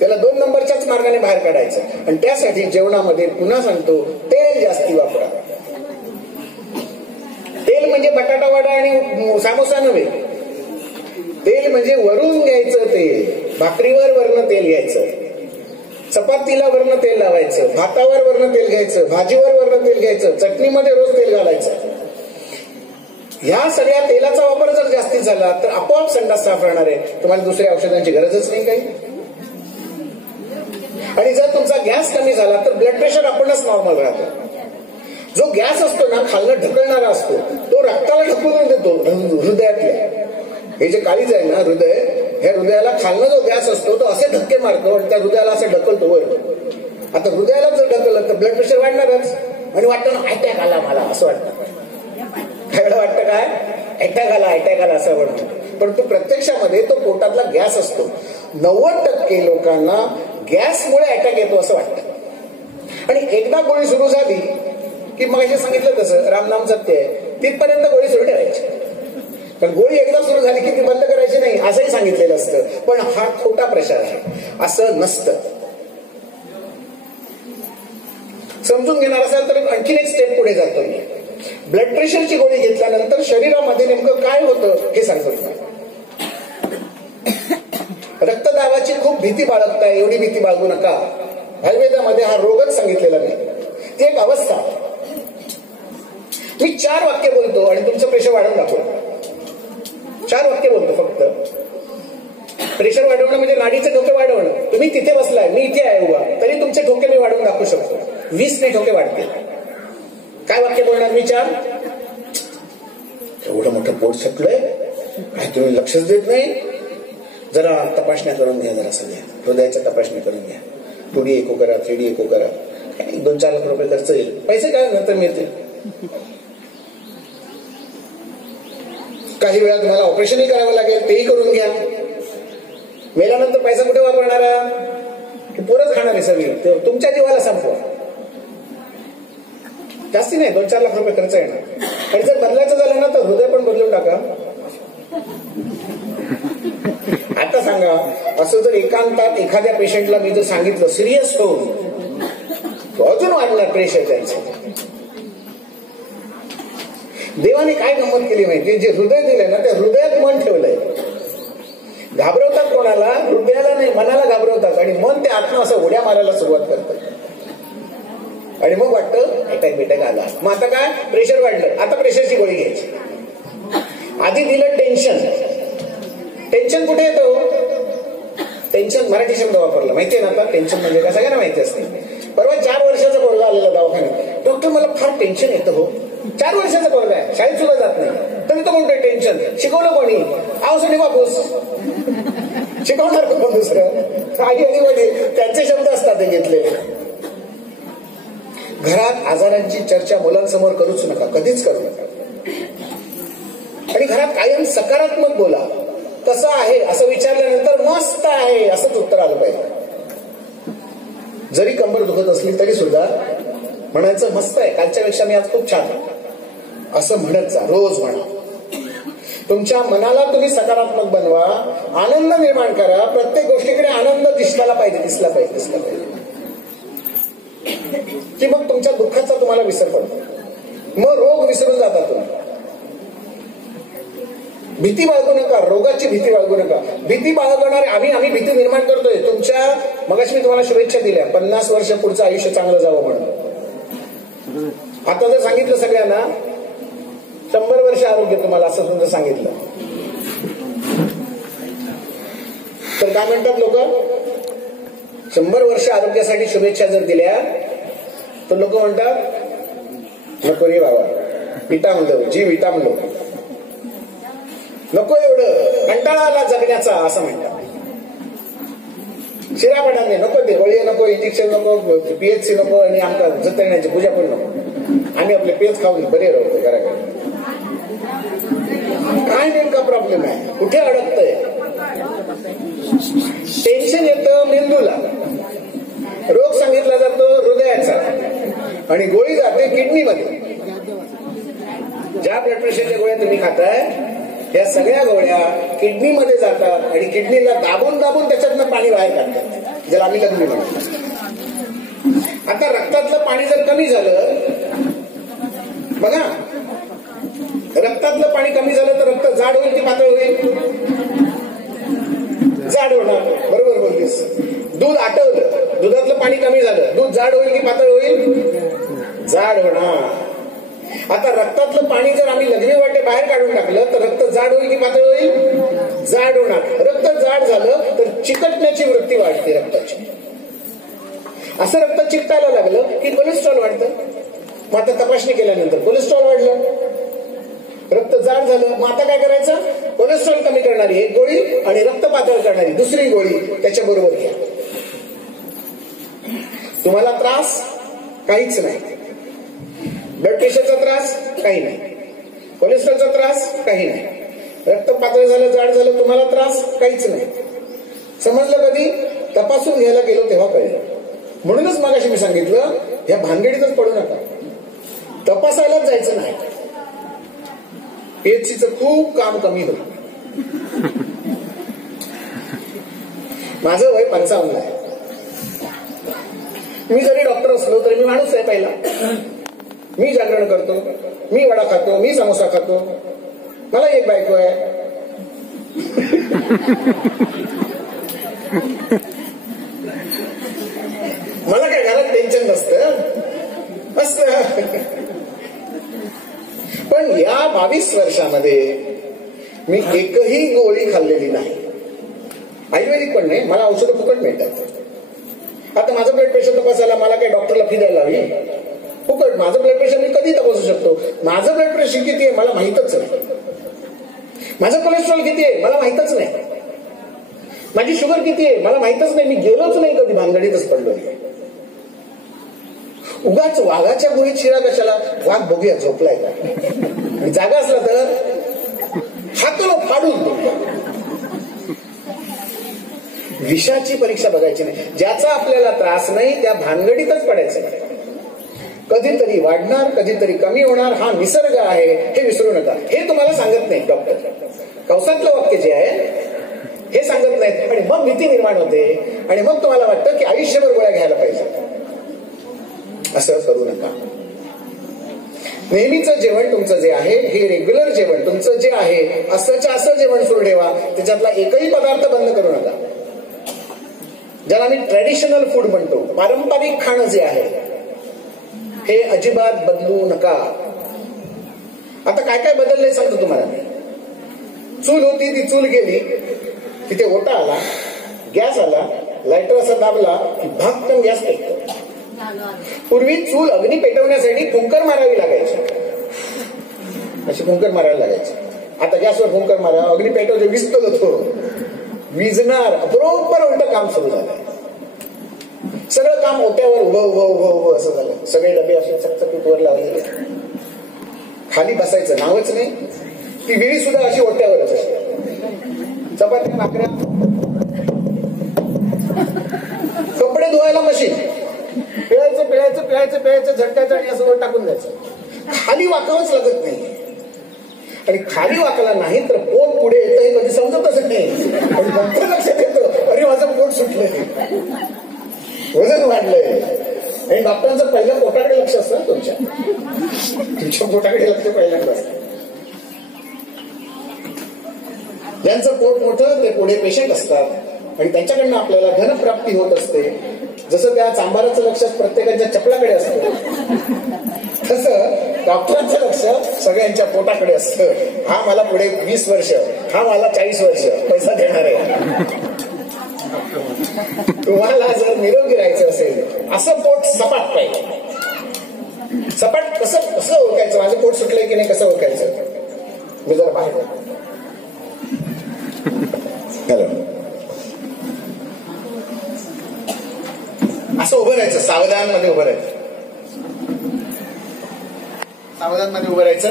त्याला 2 नंबरच्याच मार्गाने बाहेर काढायचं. आणि त्यासाठी जेवणामध्ये पुन्हा सांगतो, तेल जास्ती वापरा. तेल म्हणजे बटाटा वडा आणि सामोसा नव्हे. तेल म्हणजे वरून घ्यायचं तेल. भाकरीवर वरनं तेल घ्यायचं, चपातीला वरनं तेल लावायचं, भातावर वरनं तेल घ्यायचं, भाजीवर वरनं तेल घ्यायचं, चटणीमध्ये रोज तेल घालायचं. ह्या सगळ्या तेलाचा वापर जर जास्तीत झाला तर आपोआप संडास साफ राहणार आहे. तुम्हाला दुसऱ्या औषधांची गरजच नाही काही. आणि जर तुमचा गॅस कमी झाला तर ब्लड प्रेशर आपणच नॉर्मल राहतो. जो गॅस असतो ना, खालनं ढकलणारा असतो, तो रक्ताला ढकलून देतो हृदयातल्या. हे जे काळीज आहे ना हृदय, ह्या हृदयाला खालनं जो गॅस असतो तो असे धक्के मारतो आणि त्या हृदयाला असं ढकलतो वर. आता हृदयाला जर ढकललं तर ब्लड प्रेशर वाढणारच. आणि वाटतं ना अटॅक आला मला, असं वाटतं. काय वाटतं? काय अटॅक आला असं वाटतं. परंतु प्रत्यक्षामध्ये तो पोटातला गॅस असतो. 90% लोकांना गॅसमुळे अटॅक येतो असं वाटतं. आणि एकदा गोळी सुरू झाली की मग असे सांगितलं तसं रामनाम सत्य आहे, तिथपर्यंत गोळी सुरू ठेवायची. कारण गोळी एकदा सुरू झाली की ती बंद करायची नाही असंही सांगितलेलं असतं. पण हा खोटा प्रचार आहे. असं नसतं. समजून घेणार असेल तर आणखीन एक स्टेप पुढे जातो मी. ब्लड प्रेशरची गोळी घेतल्यानंतर शरीरामध्ये नेमकं काय होतं हे सांगतो. रक्तदाबाची खूप भीती बाळगताय, एवढी भीती बाळगू नका. आयुर्वेदामध्ये हा रोगच सांगितलेला नाही, ती एक अवस्था. मी 4 वाक्य बोलतो आणि तुमचं प्रेशर वाढवून दाखवतो. 4 वाक्य बोलतो फक्त. प्रेशर वाढवणं म्हणजे नाडीचे ठोके वाढवणं. तुम्ही तिथे बसलाय, मी इथे आहे उभा, तरी तुमचे ठोके मी वाढवून दाखवू शकतो. 20 ठोके वाढतील. काय वाक्य बोलणार मी? 4. एवढं मोठं पोट सुटलंय, काय तुम्ही लक्षच देत नाही? जरा तपासण्या करून घ्या, जरा सगळ्या हृदयाच्या तपासण्या करून घ्या. 2D एको करा, 3D एको करा. 2-4 लाख रुपये खर्च येईल. पैसे काय नंतर मिळतील. काही वेळा तुम्हाला ऑपरेशनही करावं लागेल, तेही करून घ्या. मेल्यानंतर पैसा कुठे वापरणारा? की पोरच खाणार आहे सगळी. तुमच्या जीवाला संपवा. जास्ती नाही, 2-4 लाख रुपये खर्च येणार. आणि जर बदलायचं झालं ना तर हृदय पण बदलून टाका. आता सांगा, असं जर एकांतात एखाद्या पेशंटला मी जर सांगितलं सिरियस होऊन, तो अजून वाढणार प्रेशर त्यांचं. देवाने काय गंमत केली माहिती? जे हृदय दिलंय ना त्या हृदयात मन ठेवलंय. घाबरवतात कोणाला? हृदयाला नाही, मनाला घाबरवतात. आणि मन ते आत्मा असं उड्या मारायला सुरुवात करतात. आणि मग वाटतं अटॅक बिटॅक आला. मग आता काय, प्रेशर वाढलं, आता प्रेशरची गोळी घ्यायची. आधी दिलं टेन्शन. टेन्शन कुठे येतं? टेन्शन मराठी शब्द वापरला माहितीये ना आता. टेन्शन म्हणजे काय सगळ्यांना माहिती असते. परवा 4 वर्षाचा पोरगा आलेला दवाखान्यात, डॉक्टर मला फार टेन्शन येतं हो. 4 वर्षाचा पोरगा आहे, शाळेत सुद्धा जात नाही, तरी तो म्हणतोय टेन्शन. शिकवलं कोणी? आवसनी बापूस. शिकवणार कोण दुसरं? आई आणि वडील त्यांचे शब्द असतात ते घेतलेले. घरात आजारांची चर्चा मुलांसमोर करूच नका, कधीच करू नका. आणि घरात कायम सकारात्मक बोला. कसं आहे असं विचारल्यानंतर मस्त आहे असंच उत्तर आलं पाहिजे. जरी कंबर दुखत असली तरी सुद्धा म्हणायचं मस्त आहे, कालच्यापेक्षा मी आज खूप छान असं म्हणत जा. रोज म्हणा. तुमच्या मनाला तुम्ही सकारात्मक बनवा, आनंद निर्माण करा. प्रत्येक गोष्टीकडे आनंद दिसला पाहिजे की मग तुमच्या दुःखाचा तुम्हाला विसर पडतो. मग रोग विसरून जाता तुम्ही. भीती बाळगू नका, रोगाची भीती बाळगू नका. भीती बाळगणारे आम्ही भीती निर्माण करतोय. तुमच्या मगाशी मी तुम्हाला शुभेच्छा दिल्या 50 वर्ष पुढचं आयुष्य चांगलं जावं म्हणून. आता जर सांगितलं सगळ्यांना 100 वर्ष आरोग्य तुम्हाला असं तुमचं सांगितलं तर काय म्हणतात लोक? 100 वर्ष आरोग्यासाठी शुभेच्छा जर दिल्या तर लोक म्हणतात नको रे बाबा, विटामलो, जीव विटामलो, नको एवढं, कंटाळा आला जगण्याचा असं म्हणतात. शिरापटाने नको, ते गोळी नको, इंजेक्शन नको, PHC नको, आणि आमच्या जतण्याची पूजा पण नको. आम्ही आपले पेज खाऊन बरे राहतो घराकडे. काय नेमका प्रॉब्लेम आहे? कुठे अडकतंय? टेन्शन येतं मेंदूला, रोग सांगितला जातो हृदयाचा, आणि गोळी जाते किडनीमध्ये. ज्या ब्लड प्रेशरच्या गोळ्या तुम्ही खाताय या सगळ्या गोळ्या किडनीमध्ये जातात आणि किडनीला दाबून दाबून त्याच्यातनं पाणी बाहेर काढतात, ज्याला आम्ही लघवी म्हणतो. आता रक्तातलं पाणी जर कमी झालं, बघा, रक्तातलं पाणी कमी झालं तर रक्त जाड होईल की पातळ होईल? जाड होणार. बरोबर बोललीस. दूध आटवलं, दुधातलं पाणी कमी झालं, दूध जाड होईल की पातळ होईल? जाड होणार. आता रक्तातलं पाणी जर आम्ही लघवी वाटे बाहेर काढून टाकलं तर रक्त जाड होईल की पातळ होईल? जाड होणार. रक्त जाड झालं तर चिकटण्याची वृत्ती वाढते रक्ताची. असं रक्त चिकटायला लागलं की कोलेस्ट्रॉल वाढतं. मग आता तपासणी केल्यानंतर कोलेस्ट्रॉल वाढलं, रक्त जाड झालं. मग आता काय करायचं? कोलेस्ट्रॉल कमी करणारी एक गोळी आणि रक्त पातळ करणारी दुसरी गोळी त्याच्या बरोबर घ्या. तुम्हाला त्रास काहीच नाही. ब्लड प्रेशरचा त्रास काही नाही, कोलेस्ट्रॉलचा त्रास काही नाही, रक्त पातळ झालं, जाड झालं, तुम्हाला त्रास काहीच नाही. समजलं कधी? तपासून घ्यायला गेलो तेव्हा कळलं. म्हणूनच मगाशी मी सांगितलं ह्या भानगडीतच पडू नका, तपासायलाच जायचं नाही. PHCचं खूप काम कमी होईल. माझं वय 55 आहे. मी जरी डॉक्टर असलो तरी मी माणूस आहे पहिला. मी जागरण करतो, मी वडा खातो, मी समोसा खातो, मला एक बायको आहे. मला काय घरात टेन्शन नसतं. पण या 22 वर्षामध्ये मी एकही गोळी खाल्लेली नाही. आयुर्वेदिक पण नाही, मला औषधं फुकट मिळतात. आता माझं ब्लड प्रेशर तपासायला मला काही डॉक्टरला फी द्यायला हवी? फुकट. माझं ब्लड प्रेशर मी कधी तपासू शकतो. माझं ब्लड प्रेशर किती आहे मला माहितच नाही. माझं कोलेस्ट्रॉल किती आहे मला माहितच नाही. माझी शुगर किती आहे मला माहितच नाही. मी गेलोच नाही कधी, भानगडीतच पडलो. उगाच वाघाच्या गुहेत शिरा कशाला? वाघ बघूया झोपलाय का, जागा असला तर हातलो फाडून. विषाची परीक्षा बघायची नाही. ज्याचा आपल्याला त्रास नाही त्या भानगडीतच पडायचं. कधीतरी वाढणार, कधीतरी कमी होणार, हा निसर्ग आहे हे विसरू नका. हे तुम्हाला सांगत नाही डॉक्टर. कवसातलं वाक्य जे आहे हे सांगत नाहीत. आणि मग भीती निर्माण होते आणि मग तुम्हाला वाटतं की आयुष्यभर गोळ्या घ्यायला पाहिजे. असं करू नका. नेहमीचं जेवण तुमचं जे आहे हे रेग्युलर जेवण तुमचं जे आहे असंच्या असं जेवण सुरू ठेवा. त्याच्यातला एकही पदार्थ बंद करू नका. ज्याला आम्ही ट्रॅडिशनल फूड म्हणतो, पारंपरिक खाणं जे आहे हे अजिबात बदलू नका. आता काय काय बदललंय सांगतो तुम्हाला. चूल होती ती चूल गेली, तिथे ओटा आला, गॅस आला, लायटर असा दाबला की भागकन गॅस पेटतो. पूर्वी चूल अग्नी पेटवण्यासाठी फुंकर मारावी लागायची, अशी फुंकर मारायला लागायची. आता गॅसवर फुंकर मारा, अग्नी पेटवते, विजतो तो विजणार. बरोबर उलट काम सुरू झालं. सगळं काम ओट्यावर उभं उभं उभं उभं असं झालं. सगळे डबे असे चकचकीत वर लावलेले, खाली बसायचं नावच नाही. ती विळी सुद्धा अशी ओट्यावरच असते. चपात्या भाकऱ्या, कपडे धुवायला मशीन, पिळायचं पिळायचं पिळायचं पिळायचं, झटकायचं आणि असं वर टाकून द्यायचं. खाली वाकावंच लागत नाही. आणि खाली वाकला नाही तर पोट पुढे येतं हे कधी समजतच नाही. आणि नंतर लक्षात येतं, अरे माझं पोट सुटलंय, वजन वाढलंय. आणि डॉक्टरांचं पहिलं पोटाकडे लक्ष असतं ना, तुमच्या पोटाकडे लक्ष पहिल्यांदा असतं. ज्यांचं पोट मोठं ते पुढे पेशंट असतात आणि त्यांच्याकडनं आपल्याला धनप्राप्ती होत असते. जसं त्या चांभाराचं लक्ष प्रत्येकाच्या चपलाकडे असतं, तसं डॉक्टरांचं लक्ष सगळ्यांच्या पोटाकडे असतं. हा मला पुढे 20 वर्ष, हा मला 40 वर्ष पैसा देणार आहे. तुम्हाला जर निरोगी राहायचं असेल, असं पोट सपाट पाहिजे. सपाट कसं ओळखायचं, माझं पोट सुटलंय की नाही कसं ओळखायचं. मी जरा बाहेर हॅलो, असं उभं राहायचं, सावधान मध्ये उभं राहायचं. सावधान मध्ये उभं राहायचं.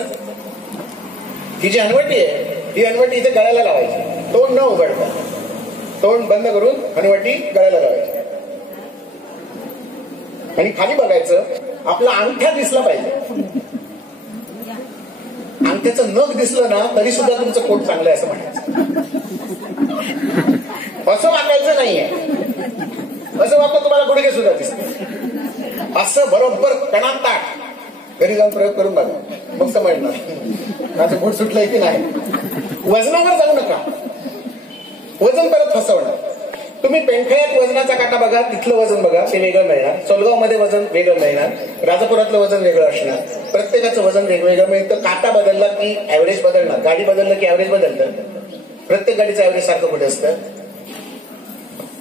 ही जी हनवटी आहे, ही हनवटी इथे गळ्याला लावायची, तोंड न उघडता, तोंड बंद करून हनवटी गळ्याला लावायची. आणि खाली बघायचं, आपला अंगठा दिसला पाहिजे. अंगठ्याचं नख दिसलं ना तरी सुद्धा तुमचं पोट चांगलं आहे असं म्हणायचं. असं वाकायचं नाहीये. असं वाकून तुम्हाला गुडघे सुद्धा दिसते. असं बरोबर कणात ताट घरी जाऊन प्रयोग करून बघा, मग समजणार माझं पोट सुटलंय की नाही. वजनावर जाऊ नका, वजन परत फसवणार. तुम्ही पेंढखळ्यात वजनाचा काटा बघा, तिथलं वजन बघा, ते वेगळं मिळणार. सोलगावमध्ये वजन वेगळं मिळणार, राजापुरातलं वजन वेगळं असणार. प्रत्येकाचं वजन वेगवेगळं मिळतं. काटा बदलला की ऍव्हरेज बदलणार, गाडी बदललं की ऍव्हरेज बदलतं. प्रत्येक गाडीचं ऍव्हरेज सारखं कुठे असतं.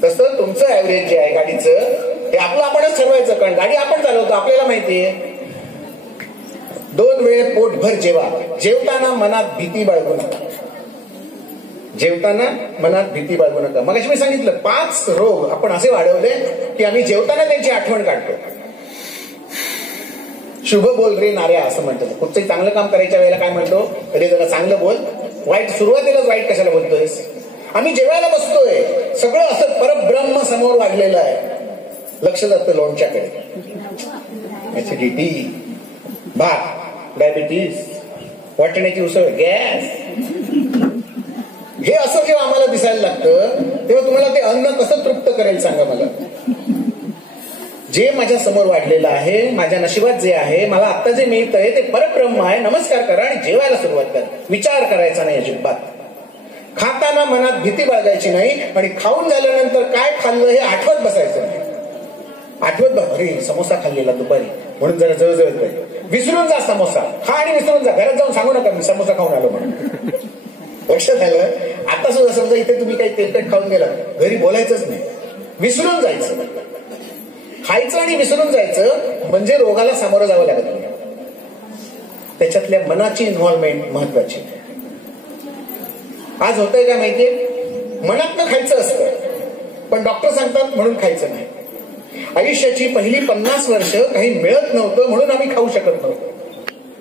तसं तुमचं ऍव्हरेज जे आहे गाडीचं, ते आपलं आपणच ठरवायचं. कारण गाडी आपण चालवतो, आपल्याला माहितीये. 2 वेळ पोटभर जेवा. जेवताना मनात भीती बाळगू नका. जेवताना मनात भीती बाळगू नका. मग मी सांगितलं 5 रोग आपण असे वाढवले की आम्ही जेवताना त्यांची आठवण काढतो. शुभ बोल रे नाऱ्या असं म्हणतो. कुठचंही चांगलं काम करायच्या वेळेला काय म्हणतो, अरे जरा चांगलं बोल. वाईट सुरुवातीलाच वाईट कशाला बोलतोयस. आम्ही जेवायला बसतोय, सगळं असं परब्रह्म समोर वाढलेलं आहे. लक्ष जातं लोणच्याकडे. ऍसिडिटी, भात, डायबिटीस, वाटण्याची उसळ, गॅस. हे असं जेव्हा आम्हाला दिसायला लागतं तेव्हा तुम्हाला ते अन्न कसं तृप्त करेल सांगा मला. जे माझ्या समोर वाढलेलं आहे, माझ्या नशिबात जे आहे, मला आता जे मिळतंय ते परब्रह्म आहे. नमस्कार करा आणि जेवायला सुरुवात करा. विचार करायचा नाही अजिबात. खाताना मनात भीती बाळगायची नाही. आणि खाऊन झाल्यानंतर काय खाल्लं हे आठवत बसायचं नाही. आठवत बघ, अरे समोसा खाल्लेला दुपारी म्हणून जरा जळजळतोय. विसरून जा समोसा खा आणि विसरून जा. घरात जाऊन सांगू नका मी समोसा खाऊन आलो म्हणून. लक्षात आलं. आता सुद्धा समजा इथे तुम्ही काही तेलकट खाऊन गेला, घरी बोलायचंच नाही, विसरून जायचं. खायचं आणि विसरून जायचं म्हणजे रोगाला सामोरं जावं लागत नाही. त्याच्यातल्या मनाची इन्व्हॉल्वमेंट महत्वाची. आज होतंय काय माहितीये, मनातनं खायचं असतं पण डॉक्टर सांगतात म्हणून खायचं नाही. आयुष्याची पहिली 50 वर्ष काही मिळत नव्हतं म्हणून आम्ही खाऊ शकत नव्हतो.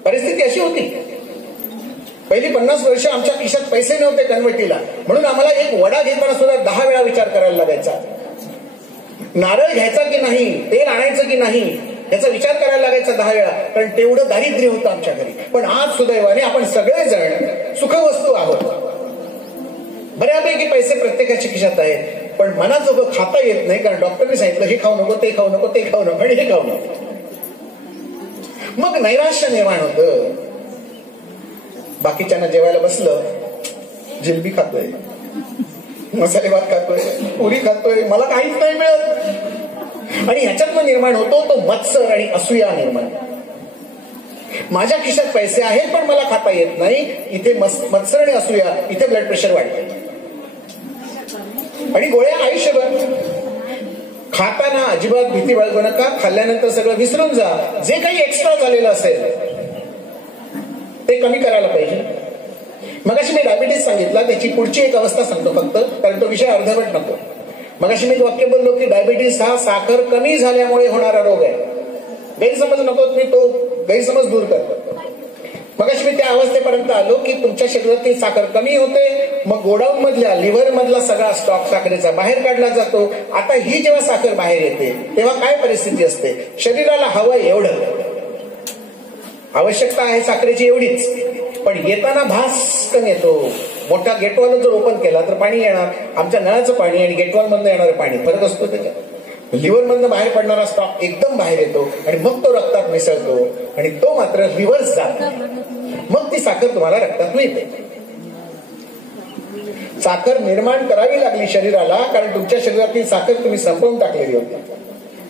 परिस्थिती अशी होती. पहिली 50 वर्ष आमच्या खिशात पैसे नव्हते कन्वर्टीला, म्हणून आम्हाला एक वडा घेताना सुद्धा 10 वेळा विचार करायला लागायचा. नारळ घ्यायचा की नाही, तेल आणायचं की नाही याचा विचार करायला लागायचा 10 वेळा. कारण तेवढं दारिद्र्य होतं आमच्या घरी. पण आज सुदैवाने आपण सगळेजण सुखवस्तू आहोत. बऱ्यापैकी पैसे प्रत्येकाच्या खिशात आहेत, पण मनाजोगं खाता येत नाही. कारण डॉक्टरने सांगितलं हे खाऊ नको, ते खाऊ नको, ते खाऊ नको आणि हे खाऊ नको. मग नैराश्य निर्माण होतं. बाकीच्यांना जेवायला बसलं, जिलबी खातोय, मसाले भात खातोय, पुरी खातोय, मला काहीच नाही मिळत. आणि ह्याच्यातनं निर्माण होतो तो मत्सर आणि असूया निर्माण. माझ्या खिशात पैसे आहेत पण मला खाता येत नाही, इथे मत्सर आणि असूया, इथे ब्लड प्रेशर वाढते. आणि गोळ्या आयुष्यभर खाताना अजिबात भीती बाळगू नका. खाल्ल्यानंतर सगळं विसरून जा. जे काही एक्स्ट्रा झालेलं असेल ते कमी करायला पाहिजे. मगाशी मी डायबिटीस सांगितला, त्याची पुढची एक अवस्था सांगतो फक्त, कारण तो विषय अर्धवट नको. मगाशी मी वाक्य बोललो की डायबिटीस हा साखर कमी झाल्यामुळे होणारा रोग आहे. गैरसमज नको, मी तो गैरसमज दूर करतो. मगाशी मी त्या अवस्थेपर्यंत आलो की तुमच्या शरीरातील साखर कमी होते, मग गोडाऊन मधल्या लिव्हर मधला सगळा स्टॉक साखरेचा बाहेर काढला जातो. आता ही जेव्हा साखर बाहेर येते तेव्हा काय परिस्थिती असते? शरीराला हवं एवढं, आवश्यकता आहे साखरेची एवढीच, पण येताना भास्कन येतो. मोठा गेटवॉल जर ओपन केला तर पाणी येणार. आमच्या नळाचं पाणी आणि गेटवॉल मधनं येणारं पाणी फरक असतो त्याच्यात. लिव्हर मधनं बाहेर पडणारा स्टॉक एकदम बाहेर येतो आणि मग तो रक्तात मिसळतो आणि तो मात्र रिव्हर्स जातो. मग ती साखर तुम्हाला रक्तात मिळते. साखर निर्माण करावी लागली शरीराला, कारण तुमच्या शरीरातील साखर तुम्ही संपवून टाकलेली होती.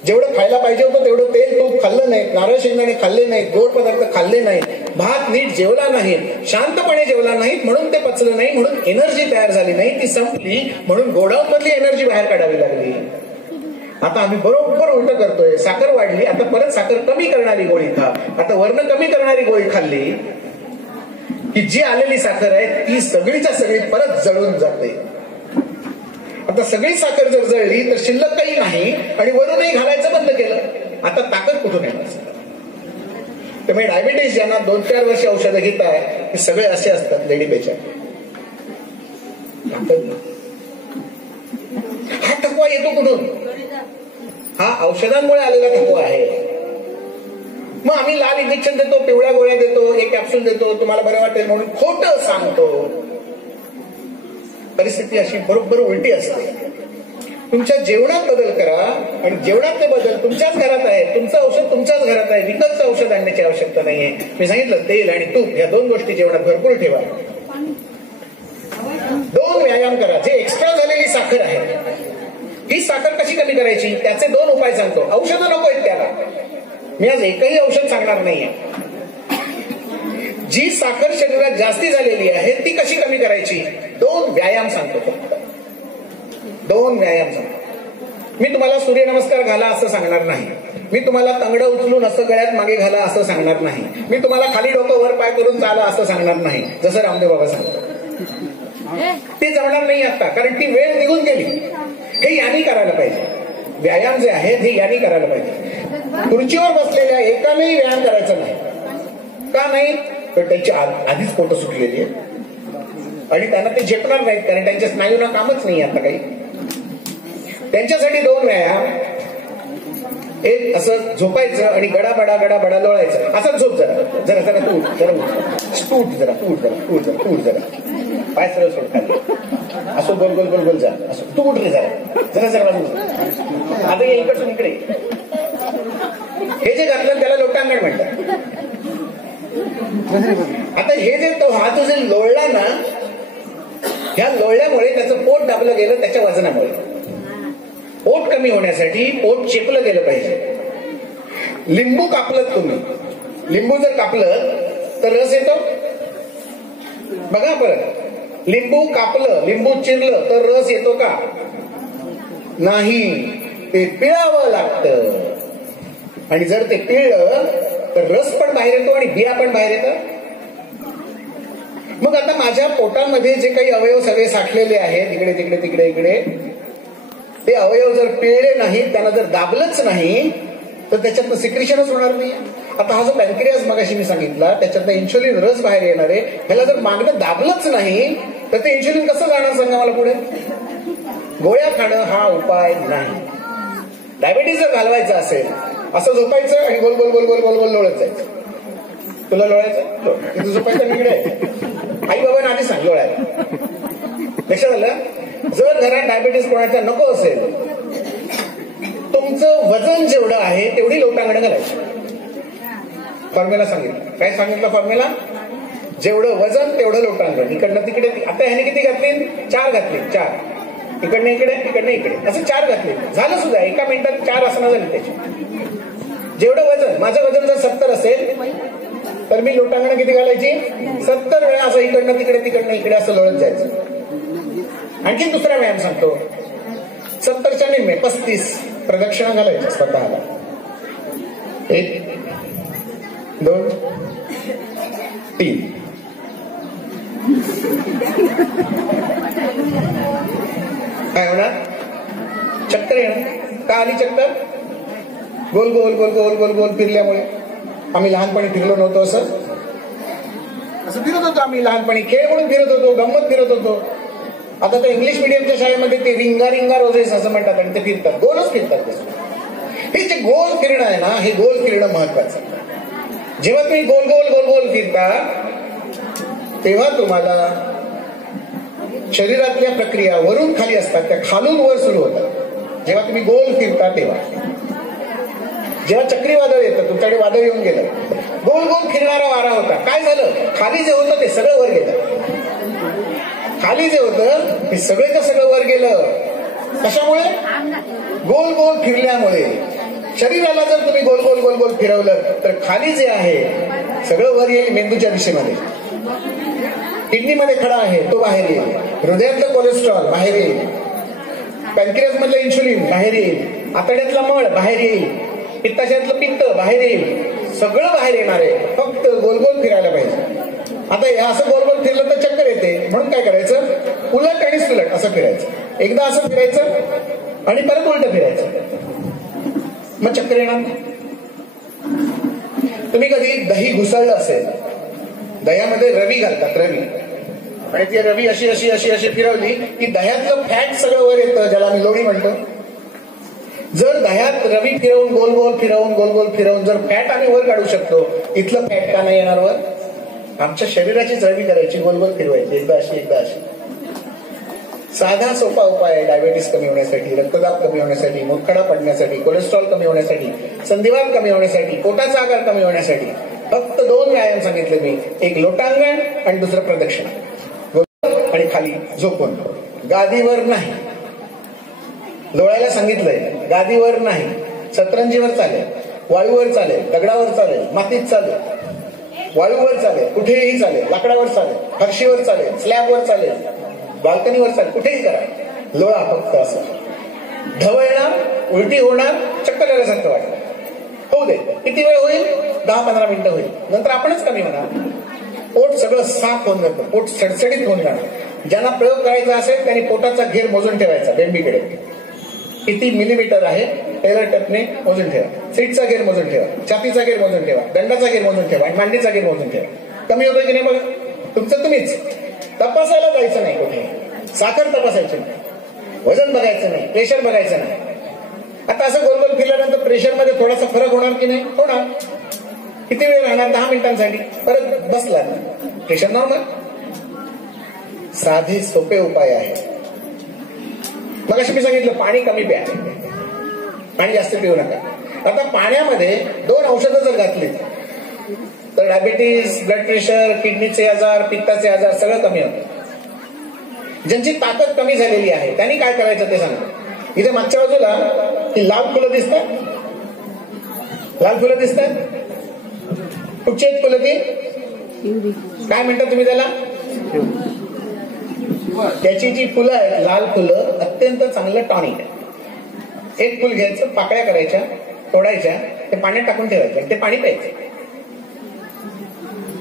जेवढं खायला पाहिजे होतं तेवढं तेल तूप खाल्लं नाही, नारळ शेंगदाणे खाल्ले नाहीत, गोड पदार्थ खाल्ले नाहीत, भात नीट जेवला नाही, शांतपणे जेवला नाहीत म्हणून ते पचलं नाही, म्हणून एनर्जी तयार झाली नाही, ती संपली, म्हणून गोडाऊन मधली एनर्जी बाहेर काढावी लागली. आता आम्ही बरोबर उलट करतोय. साखर वाढली, आता परत साखर कमी करणारी गोळी खा. आता वर्ण कमी करणारी गोळी खाल्ली की जी आलेली साखर आहे ती सगळीच्या सगळी परत जळून जाते. आता सगळी साखर जर जळली तर शिल्लक काही नाही आणि वरूनही घालायचं बंद केलं. आता ताकद कुठून येणार? त्यामुळे डायबिटीस ज्यांना 2-4 वर्ष औषधं घेत आहे हे सगळे असे असतात लेडी पेशंट. हा थकवा येतो कुठून? हा औषधांमुळे आलेला थकवा आहे. मग आम्ही लाल इंजेक्शन देतो, पिवळ्या गोळ्या देतो, एक कॅप्सूल देतो, तुम्हाला बरं वाटेल म्हणून खोटं सांगतो. परिस्थिती अशी बरोबर उलटी असते. तुमच्या जेवणात बदल करा आणि जेवणातले बदल तुमच्याच घरात आहे. तुमचं औषध तुमच्याच घरात आहे, विकतचं औषध आणण्याची आवश्यकता नाहीये. मी सांगितलं तेल आणि तूप या 2 गोष्टी जेवणात भरपूर ठेवा. 2 व्यायाम करा. जे एक्स्ट्रा झालेली साखर आहे ही साखर कशी कमी करायची त्याचे 2 उपाय सांगतो. औषधं नको आहेत त्याला, मी आज एकही औषध सांगणार नाहीये. जी साखर शरीरात जास्ती झालेली आहे ती कशी कमी करायची 2 व्यायाम सांगतो. फक्त 2 व्यायाम सांगतो. मी तुम्हाला सूर्यनमस्कार घाला असं सांगणार नाही. मी तुम्हाला तंगडं उचलून असं गळ्यात मागे घाला असं सांगणार नाही. मी तुम्हाला खाली डोकं वर पाय करून चाला असं सांगणार नाही, जसं रामदेव बाबा सांगतो. ते जमणार नाही आता, कारण ती वेळ निघून गेली. हे यांनी करायला पाहिजे. व्यायाम जे आहेत हे यांनी करायला पाहिजे. खुर्चीवर बसलेल्या एकानेही व्यायाम करायचा नाही. का नाही? तर त्यांची आधीच पोट सुटलेली आहे आणि त्यांना ते झेपणार नाहीत, कारण त्यांच्या स्नायूंना कामच नाही आता काही. त्यांच्यासाठी 2 व्यायाम. एक असं झोपायचं आणि गडाबडा लोळायचं. असं झोप जरा जरा जरा तू उठ जरा पाय सरळ सोड खाली, असं गोल गोल गोल गोल जा, असं तू उठ रे जरा जरा बाजू. आता इकडसून इकडे. हे जे घातलं त्याला लोटांगण म्हणतात. आता हे जे तो हा जो जे लोळला ना, ह्या लोळल्यामुळे त्याचं पोट दाबलं गेलं त्याच्या वजनामुळे. पोट कमी होण्यासाठी पोट चेपलं गेलं पाहिजे. लिंबू कापलं तुम्ही, लिंबू जर कापलं तर रस येतो बघा. परत लिंबू कापलं, लिंबू चिरलं तर रस येतो का? नाही, ते पिळावं लागतं. आणि जर ते पिळलं तर रस पण बाहेर येतो आणि बिया पण बाहेर येतात. मग आता माझ्या पोटामध्ये जे काही अवयव सगळे साठलेले आहेत इकडे तिकडे तिकडे इकडे, ते अवयव जर पिळले नाहीत, त्यांना जर दाबलंच नाही तर त्याच्यातनं सिक्रेशनच होणार नाही. आता हा जो पॅनक्रियास मगाशी मी सांगितला त्याच्यातनं इन्शुलिन रस बाहेर येणार आहे. ह्याला जर मागणं दाबलंच नाही तर ते इन्शुलिन कसं जाणार सांगा मला पुढे? गोळ्या खाणं हा उपाय नाही. डायबिटीस जर घालवायचं असेल असं झोपायचं आणि गोल गोल गोल गोल गोल गोल लोळत जायचं. तुला लोळायचं तिथं झोपायचं निगडे. आई बाबांना आधी सांग लोळायला. लक्षात आलं? जर घरात डायबिटीस कोणाचा नको असेल, तुमचं वजन जेवढं आहे तेवढी लोटांगणं घालायची. फॉर्म्युला सांगितलं. काय सांगितलं फॉर्म्युला? जेवढं वजन तेवढं लोटांगण. इकडनं तिकडे. आता ह्याने किती घातली? 4 घातली. 4 इकडनं इकडे इकडनं इकडे असं 4 घातले. झालं सुद्धा, एका मिनिटात 4 आसनं झाली त्याची. जेवढं वजन, माझं वजन जर 70 असेल तर मी लोटांगण किती घालायची? 70 वेळा असं इकडनं तिकडे तिकडनं इकडे असं लोळत जायचं. आणखी दुसरा व्यायाम सांगतो. 70च्या निम्मे 35 प्रदक्षिणा घालायच्या स्वतःला. 1 2 3. काय होणार? चक्कर येणार. का आली चक्कर? गोल गोल गोल गोल गोल गोल फिरल्यामुळे. आम्ही लहानपणी फिरलो नव्हतो असं फिरत होतो आम्ही लहानपणी. खेळ म्हणून फिरत होतो, गंमत फिरत होतो. आता तर इंग्लिश मिडियमच्या शाळेमध्ये ते रिंगा रिंगा रोजेस असं म्हणतात आणि ते फिरतात, गोलच फिरतात. हे जे गोल फिरणं आहे ना, हे गोल फिरणं महत्वाचं. जेव्हा तुम्ही गोल गोल गोल गोल फिरता तेव्हा तुम्हाला शरीरातल्या प्रक्रिया वरून खाली असतात, त्या खालून वर सुरू होतात. जेव्हा तुम्ही गोल फिरता तेव्हा. जेव्हा चक्रीवादळ येतं, तुमच्याकडे वादळ येऊन गेलं, गोल गोल फिरणारा वारा होता, काय झालं? खाली जे होतं ते सगळं वर गेलं. खाली जे होतं ते सगळं सगळं वर गेलं. कशामुळे? गोल गोल फिरल्यामुळे. शरीराला जर तुम्ही गोल गोल गोल गोल फिरवलं तर खाली जे आहे सगळं वर येईल मेंदूच्या दिशेमध्ये. किडनीमध्ये खडा आहे तो बाहेर येईल, हृदयातलं कोलेस्ट्रॉल बाहेर येईल, पॅन्क्रियास मधलं इन्शुलिन बाहेर येईल, आतड्यातला मळ बाहेर येईल, पित्ताशयातलं पित्त बाहेर येईल. सगळं बाहेर येणार आहे, फक्त गोल गोल फिरायला पाहिजे. आता हे असं गोल गोल फिरलं तर चक्कर येते, म्हणून काय करायचं? उलट आणि सुलट असं फिरायचं. एकदा असं फिरायचं आणि परत उलट फिरायचं, मग चक्कर येणार. तुम्ही कधी दही घुसळलं असेल, दह्यामध्ये रवी घालतात, रवी, आणि ती रवी अशी अशी अशी अशी फिरवली की दह्यातलं फॅट सगळं वर येतं, ज्याला आम्ही लोणी म्हणतो. जर दह्यात रवी फिरवून गोल गोल फिरवून गोल गोल फिरवून जर फॅट आम्ही वर काढू शकतो, इथलं फॅट का नाही येणार वर? आमच्या शरीराचीच रवी करायची, गोल गोल फिरवायची, एकदा अशी एकदा अशी. साधा सोपा उपाय आहे डायबेटीस कमी होण्यासाठी, रक्तदाब कमी होण्यासाठी, मूर्खडा पडण्यासाठी, कोलेस्ट्रॉल कमी होण्यासाठी, संधिवात कमी होण्यासाठी, पोटाचा आकार कमी होण्यासाठी. फक्त 2 व्यायाम सांगितले मी, एक लोटांगण आणि दुसरं प्रदक्षिणा. आणि खाली झोपून, गादीवर नाही. लोळायला सांगितलंय, गादीवर नाही. सतरंजीवर चालेल, वाळूवर चालेल, दगडावर चालेल, मातीत चालेल, वाळूवर चालेल, कुठेही चालेल, लाकडावर चालेल, फरशीवर चालेल, स्लॅबवर चालेल, बाल्कनीवर चालेल, कुठेही करा. लोळा फक्त असं. ढवळणार, उलटी होणार, चक्कर आल्यासारखं वाटतं, होऊ दे. किती वेळ होईल? 10-15 मिनिटं होईल. नंतर आपणच कमी होणार. पोट सगळं साफ होऊन जातं, पोट सडसडीत होऊन जाणार. ज्यांना प्रयोग करायचा असेल त्यांनी पोटाचा घेर मोजून ठेवायचा बेंबीकडे. किती मिलीमीटर आहे टेलर टेपने मोजून ठेवा. सीटचा घेर मोजून ठेवा, छातीचा घेर मोजून ठेवा, दंडाचा घेर मोजून ठेवा आणि मांडीचा घेर मोजून ठेवा. कमी होतोय की नाही बघा. तुमचं तुम्हीच. तपासायला जायचं नाही कुठे, साखर तपासायची नाही, वजन बघायचं नाही, प्रेशर बघायचं नाही. आता असं गोल गोल फिरल्यानंतर प्रेशरमध्ये थोडासा फरक होणार की नाही? होणार. किती वेळ राहणार? 10 मिनिटांसाठी. परत बसला, प्रेशर नॉर्मल. साधे सोपे उपाय आहे. मग अशी मी सांगितलं पाणी कमी प्या, पाणी जास्त पिऊ नका. आता पाण्यामध्ये 2 औषधं जर घातली तर डायबिटीस, ब्लड प्रेशर, किडनीचे आजार, पित्ताचे आजार सगळं कमी होतं. ज्यांची ताकद कमी झालेली आहे त्यांनी काय करायचं ते सांगा. इथे मागच्या बाजूला ही लाल फुलं दिसतात, लाल फुलं दिसतात. कुठची आहेत फुलं ती? काय म्हणतात तुम्ही त्याला? त्याची जी फुलं आहेत, लाल फुलं, अत्यंत चांगलं टॉनिक आहे. एक फुल घ्यायचं, पाकळ्या करायच्या, तोडायच्या, ते पाण्यात टाकून ठेवायचं, ते पाणी प्यायचं.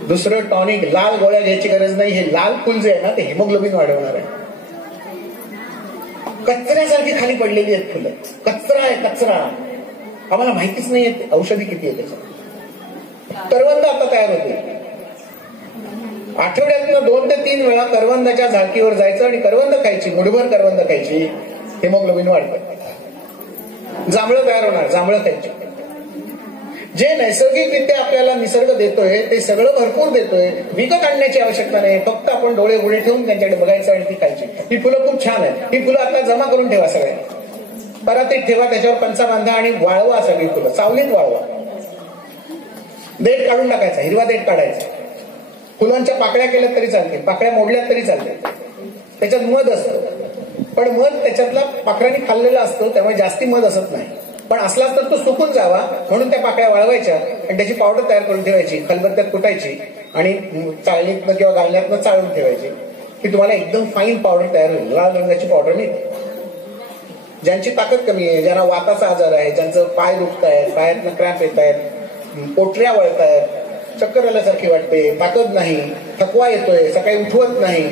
दुसरं टॉनिक, लाल गोळ्या घ्यायची गरज नाही. हे लाल फुल जे आहे ना ते हिमोग्लोबिन वाढवणार आहे. कचऱ्यासारखी खाली पडलेली आहेत फुलं. कचरा आहे, कचरा. आम्हाला माहितीच नाही औषधी किती आहे त्याच्यात. करवंद आता तयार होते. आठवड्यातनं 2 ते 3 वेळा करवंदाच्या झाकीवर जायचं आणि करवंद खायची, मुठभर करवंद खायची, हिमोग्लोबिन वाढतं. जांभळं तयार होणार, जांभळं खायची. जे नैसर्गिकरित्या आपल्याला निसर्ग देतोय ते सगळं भरपूर देतोय. विकत आणण्याची आवश्यकता नाही. फक्त आपण डोळे उघडे ठेवून त्यांच्याकडे बघायचं आणि ती खायची. ही फुलं खूप छान आहेत. ही फुलं आता जमा करून ठेवा, सगळ्या परातीत ठेवा, त्याच्यावर पंचा बांधा आणि वाळवा. सगळी फुलं सावलीत वाळवा. देठ काढून टाकायचा, हिरवा देठ काढायचा. फुलांच्या पाकळ्या केल्यात तरी चालते, पाकळ्या मोडल्यात तरी चालते. त्याच्यात मध असतं. पण मध त्याच्यातला पाखरांनी खाल्लेला असतो, त्यामुळे जास्ती मध असत नाही. पण असलाच तर तो सुकून जावा म्हणून त्या पाकळ्या वाळवायच्या आणि त्याची पावडर तयार करून ठेवायची, खलबत्त्यात कुटायची आणि चाळणीतनं किंवा गाळण्यातनं चाळून ठेवायची की तुम्हाला एकदम फाईन पावडर तयार होईल. लाल रंगाची पावडर मिळते. ज्यांची ताकद कमी आहे, ज्यांना वाताचा आजार आहे, ज्यांचं पाय दुखतायत, पायातनं क्रॅम्प येत आहेत, पोटऱ्या वळतायत, चक्कर आल्यासारखी वाटते, ताकद नाही, थकवा येतोय, सकाळी उठवत नाही,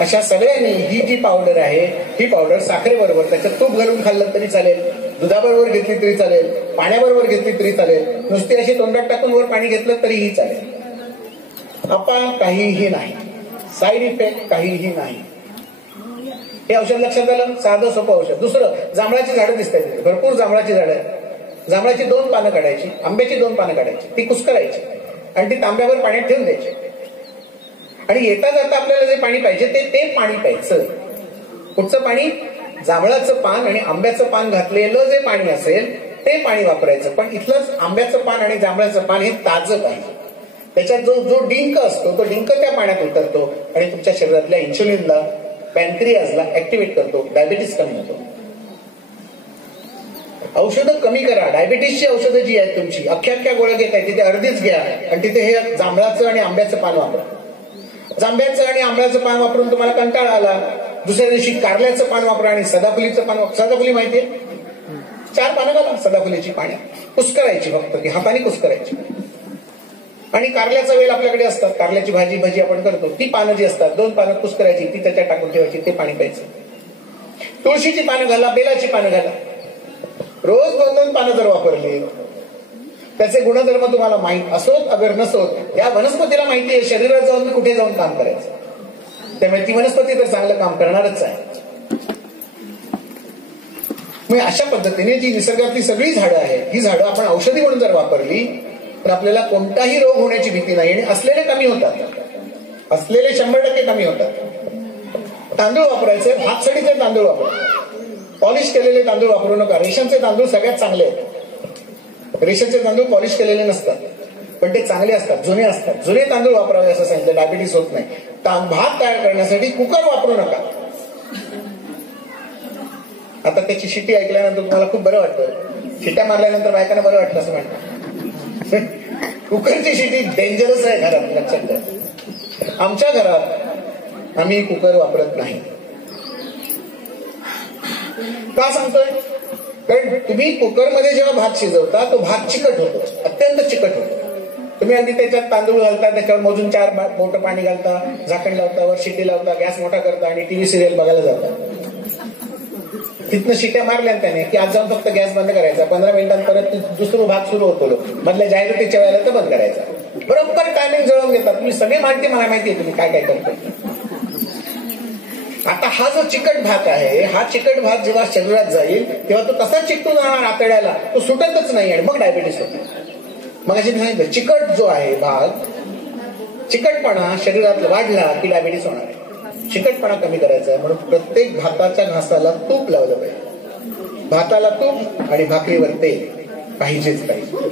अशा सगळ्यांनी ही जी पावडर आहे ही पावडर साखरेबरोबर त्याच्यात तूप घालून खाल्लं तरी चालेल, दुधाबरोबर घेतली तरी चालेल, पाण्याबरोबर घेतली तरी चालेल, नुसती अशी तोंडात टाकून वर पाणी घेतलं तरीही चालेल. आपण काहीही नाही, साईड इफेक्ट काहीही नाही. हे औषध लक्षात आलं, साधं सोपं औषध. दुसरं, जांभळाची झाडं दिसतात तिथे, भरपूर जांभळाची झाडं आहेत. जांभळाची 2 पानं काढायची, आंब्याची 2 पानं काढायची, ती कुस्करायची आणि ती तांब्यावर पाण्यात ठेवून द्यायची आणि येता जाता आपल्याला जे पाणी पाहिजे ते पाणी प्यायचं. कुठचं पाणी? जांभळाचं पान आणि आंब्याचं पान घातलेलं जे पाणी असेल ते पाणी वापरायचं. पण इथलंच आंब्याचं पान आणि जांभळाचं पान हे ताजं पाहिजे. त्याच्यात जो डिंक असतो तो डिंक त्या पाण्यात उतरतो आणि तुमच्या शरीरातल्या इन्शुलिनला, पॅनक्रियाजला ऍक्टिव्हेट करतो, डायबिटीस कमी होतो. औषधं कमी करा. डायबिटीसची औषधं जी आहेत तुमची अख्ख्या गोळ्या घेत आहे तिथे अर्धीच घ्या आणि तिथे हे जांभळाचं आणि आंब्याचं पान वापरा. जांभ्याचं आणि आंब्याचं पान वापरून तुम्हाला कंटाळा आला, दुसऱ्या दिवशी कारल्याचं पान वापरा आणि सदाफुलीचं पान. सदाफुली माहितीये? 4 पानं घाला सदाफुलीची, पाण्यात कुस्करायची, फक्त ती हाताने कुस्करायची. आणि कारल्याचा वेल आपल्याकडे असतात, कारल्याची भाजी आपण करतो, ती पानं जी असतात 2 पानं कुस्करायची, ती त्याच्यात टाकून ठेवायची, ते पाणी प्यायचं. तुळशीची पानं घाला, बेलाची पानं घाला. रोज 2-2 पानं जर वापरली, त्याचे गुणधर्म तुम्हाला माहित असोत अगर नसोत, या वनस्पतीला माहिती आहे शरीरात जाऊन कुठे जाऊन काम करायचं. त्यामुळे ती वनस्पती तर चांगलं काम करणारच आहे. मग अशा पद्धतीने जी निसर्गातली सगळी झाडं आहेत, ही झाडं आपण औषधी म्हणून जर वापरली तर आपल्याला कोणताही रोग होण्याची भीती नाही आणि असलेले कमी होतात. असलेले 100% कमी होतात. तांदूळ वापरायचे, भातसडीचे तांदूळ वापरा. पॉलिश केलेले तांदूळ वापरू नका. रेशनचे तांदूळ सगळ्यात चांगले आहेत. रेशनचे तांदूळ पॉलिश केलेले नसतात, पण ते चांगले असतात, जुने असतात. जुने तांदूळ वापरावे असं सांगितलं, डायबिटीस होत नाही. भात तयार करण्यासाठी कुकर वापरू नका. आता त्याची शिटी ऐकल्यानंतर तुम्हाला खूप बरं वाटतं. शिट्या मारल्यानंतर बायकांना बरं वाटतं असं म्हणतात. कुकरची शिटी डेंजरस आहे घरात, लक्षात घ्या. आमच्या घरात आम्ही कुकर वापरत नाही. का सांगतोय? कारण तुम्ही कुकरमध्ये जेव्हा भात शिजवता तो भात चिकट होतो, अत्यंत चिकट होतो. तुम्ही अगदी त्याच्यात तांदूळ घालता, त्याच्यावर मोजून 4 मोठं पाणी घालता, झाकण लावता, वर शिटी लावता, गॅस मोठा करता आणि टीव्ही सिरियल बघायला जाता. तिथनं शिट्या मारल्या त्याने की आज जाऊन फक्त गॅस बंद करायचा, 15 मिनिटांत परत दुसरं भाग सुरू होतो. मधल्या जाहिरातीच्या वेळेला तर बंद करायचा. बरोबर टायमिंग जुळवून घेतात. तुम्ही सगळे माहिती, मला माहिती आहे तुम्ही काय काय करता. आता हा जो चिकट भात आहे, हा चिकट भात जेव्हा शरीरात जाईल तेव्हा तो कसा चिकटून राहणार आतड्याला, तो सुटतच नाही आणि मग डायबिटीस होतो. मग अशी सांगितलं, चिकट जो आहे भात, चिकटपणा शरीरात वाढला की डायबिटीस होणार आहे. चिकटपणा कमी करायचा आहे म्हणून प्रत्येक भाताच्या घासाला तूप लावलं पाहिजे. भाताला तूप आणि भाकरीवर तेल पाहिजेच पाहिजे.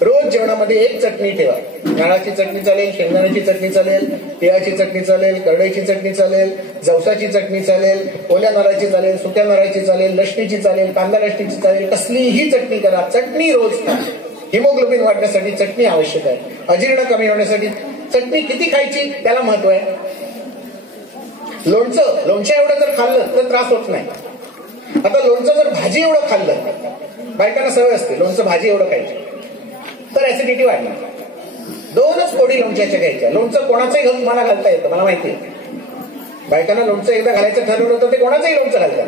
रोज जेवणामध्ये एक चटणी ठेवा. नारळाची चटणी चालेल, शेंगदाण्याची चटणी चालेल, तिळाची चटणी चालेल, करडईची चटणी चालेल, जवसाची चटणी चालेल, ओल्या नारळाची चालेल, सुक्या नारळाची चालेल, लसणीची चालेल, कांदा लसणीची चालेल, कसलीही चटणी करा. चटणी रोज खा. हिमोग्लोबिन वाढण्यासाठी चटणी आवश्यक आहे. अजीर्ण कमी होण्यासाठी चटणी किती खायची त्याला महत्व आहे. लोणच्या एवढं जर खाल्लं तर त्रास होत नाही. आता लोणचं जर भाजी एवढं खाल्लं, बायकांना सवय असते लोणचं भाजी एवढं खायची, तर ऍसिडिटी वाढली. 2च पोळी लोणच्याच्या घ्यायच्या. लोणचं कोणाचंही घालून मला घालता येतं, मला माहिती आहे. बायकांना लोणचं एकदा घालायचं ठरवलं होतं ते कोणाचंही लोणचं घालतात.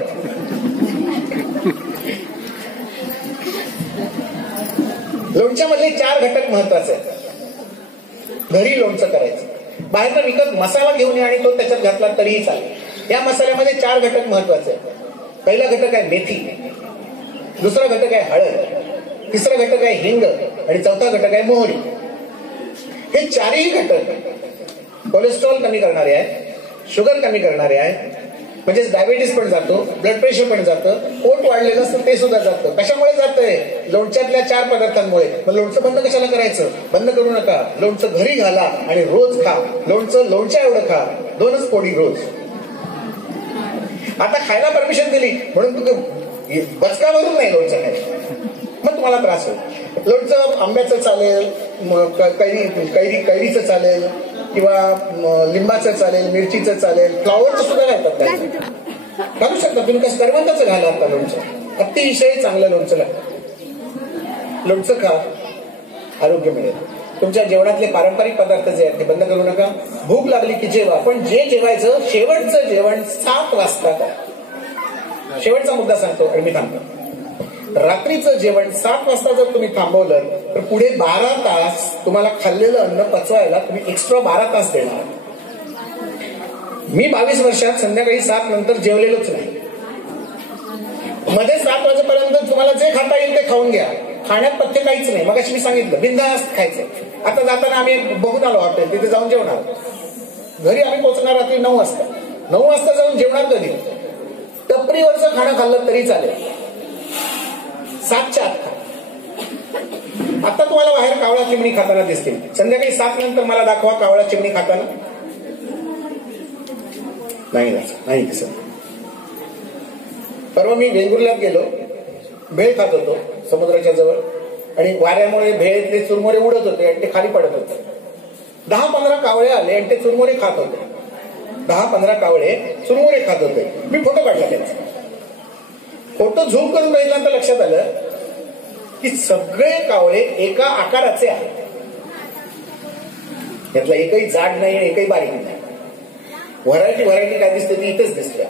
लोणच्यामधले 4 घटक महत्वाचे आहेत. घरी लोणचं करायचं. बाहेरनं विकत मसाला घेऊन ये आणि तो त्याच्यात घातला तरीही चालेल. या मसाल्यामध्ये 4 घटक महत्वाचे आहेत. पहिला घटक आहे मेथी, दुसरा घटक आहे हळद, तिसरा घटक आहे हिंग आणि चौथा घटक आहे मोहरी. हे 4ही घटक कोलेस्ट्रॉल कमी करणारे आहेत, शुगर कमी करणारे आहेत, म्हणजे डायबिटीस पण जातो, ब्लड प्रेशर पण जातं, पोट वाढलेलं असतं ते सुद्धा जातं. कशामुळे जातंय? लोणच्यातल्या 4 पदार्थांमुळे. मग लोणचं बंद कशाला करायचं? बंद करू नका. लोणचं घरी घाला आणि रोज खा. लोणच्या एवढं खा, 2च पोळी रोज. आता खायला परमिशन दिली म्हणून तुम्ही बचका भरून नाही लोणचं खायचं, मग तुम्हाला त्रास होईल. लोणचं आंब्याचं चालेल, कैरीचं चालेल, किंवा लिंबाचं चालेल, मिरचीचं चालेल, फ्लॉवरचं सुद्धा घालतात, घालू शकता तुम्ही. कसं करवंदाचं घाला आता लोणचं, अतिशय चांगलं लोणचं लागतं. लोणचं खा, आरोग्य मिळेल. तुमच्या जेवणातले पारंपरिक पदार्थ जे आहेत ते बंद करू नका. भूक लागली की जेवा, पण जे जेवायचं शेवटचं जेवण 7 वाजता करा. शेवटचा मुद्दा सांगतो आणि मी थांबतो. रात्रीचं जेवण 7 वाजता जर तुम्ही थांबवलं तर पुढे 12 तास तुम्हाला खाल्लेलं अन्न पचवायला तुम्ही एक्स्ट्रा 12 तास देणार. मी 22 वर्षात संध्याकाळी 7 नंतर जेवलेलोच नाही. मध्ये 7 वाजेपर्यंत तुम्हाला जे खाता येईल ते खाऊन घ्या, खाण्यात पथ्य काहीच नाही. मग मी सांगितलं बिनधास्त खायचं. आता जाताना आम्ही बघून आलो हॉटेल, तिथे जाऊन जेवणार. घरी आम्ही पोहोचणार रात्री 9 वाजता. 9 वाजता जाऊन जेवणार कधी? टपरीवरचं खाणं खाल्लं तरी चालेल, 7च्या आत खा. आता तुम्हाला बाहेर कावळा चिमणी खाताना दिसतील, संध्याकाळी 7 नंतर मला दाखवा कावळा चिमणी खाताना. नाही दिसत. परवा मी वेंगुर्ल्यात गेलो, भेळ खात होतो समुद्राच्या जवळ, आणि वाऱ्यामुळे भेळेतले चुरमुरे उडत होते आणि ते खाली पडत होते. 10-15 कावळे आले आणि ते चुरमुरे खात होते. 10-15 कावळे चुरमुरे खात होते. मी फोटो काढला त्यांचा. फोटो झूम करून बघितल्यानंतर लक्षात आलं की सगळे कावळे एका आकाराचे आहेत. यातला एकही जाड नाही, एकही बारीक नाही. व्हरायटी काय दिसते ती इथेच दिसते.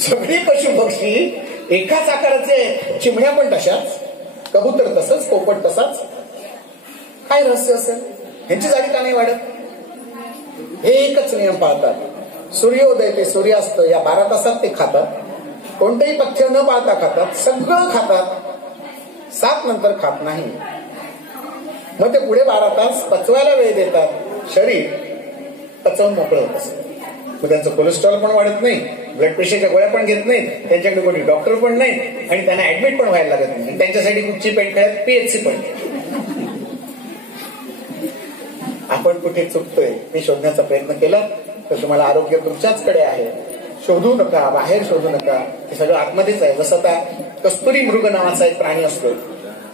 सगळे पशु पक्षी एकाच आकाराचे, चिमण्या पण तशाच, कबूतर तसंच, पोपट तसाच. काय रहस्य असेल? ह्यांची जाडी का नाही वाढत? हे एकच नियम पाळतात. सूर्योदय ते सूर्यास्त या 12 तासात ते खातात. कोणतेही पथ्य न पाळता खातात, सगळं खातात. 7 नंतर खात नाही. मग ते पुढे 12 तास पचवायला वेळ देतात. शरीर पचवून मोकळं होत असतं. मग त्यांचं कोलेस्ट्रॉल पण वाढत नाही, ब्लड प्रेशरच्या गोळ्या पण घेत नाहीत, त्यांच्याकडे कोणी डॉक्टर पण नाही, आणि त्यांना ऍडमिट पण व्हायला लागत नाही. त्यांच्यासाठी कुठची पेटखळ्यात PHC पण नाही. आपण कुठे चुकतोय हे शोधण्याचा प्रयत्न केला तर तुम्हाला आरोग्य तुमच्याचकडे आहे. शोधू नका, बाहेर शोधू नका, हे सगळं आतमध्येच आहे. जसं आता कस्तुरी मृग नावाचा एक प्राणी असतो,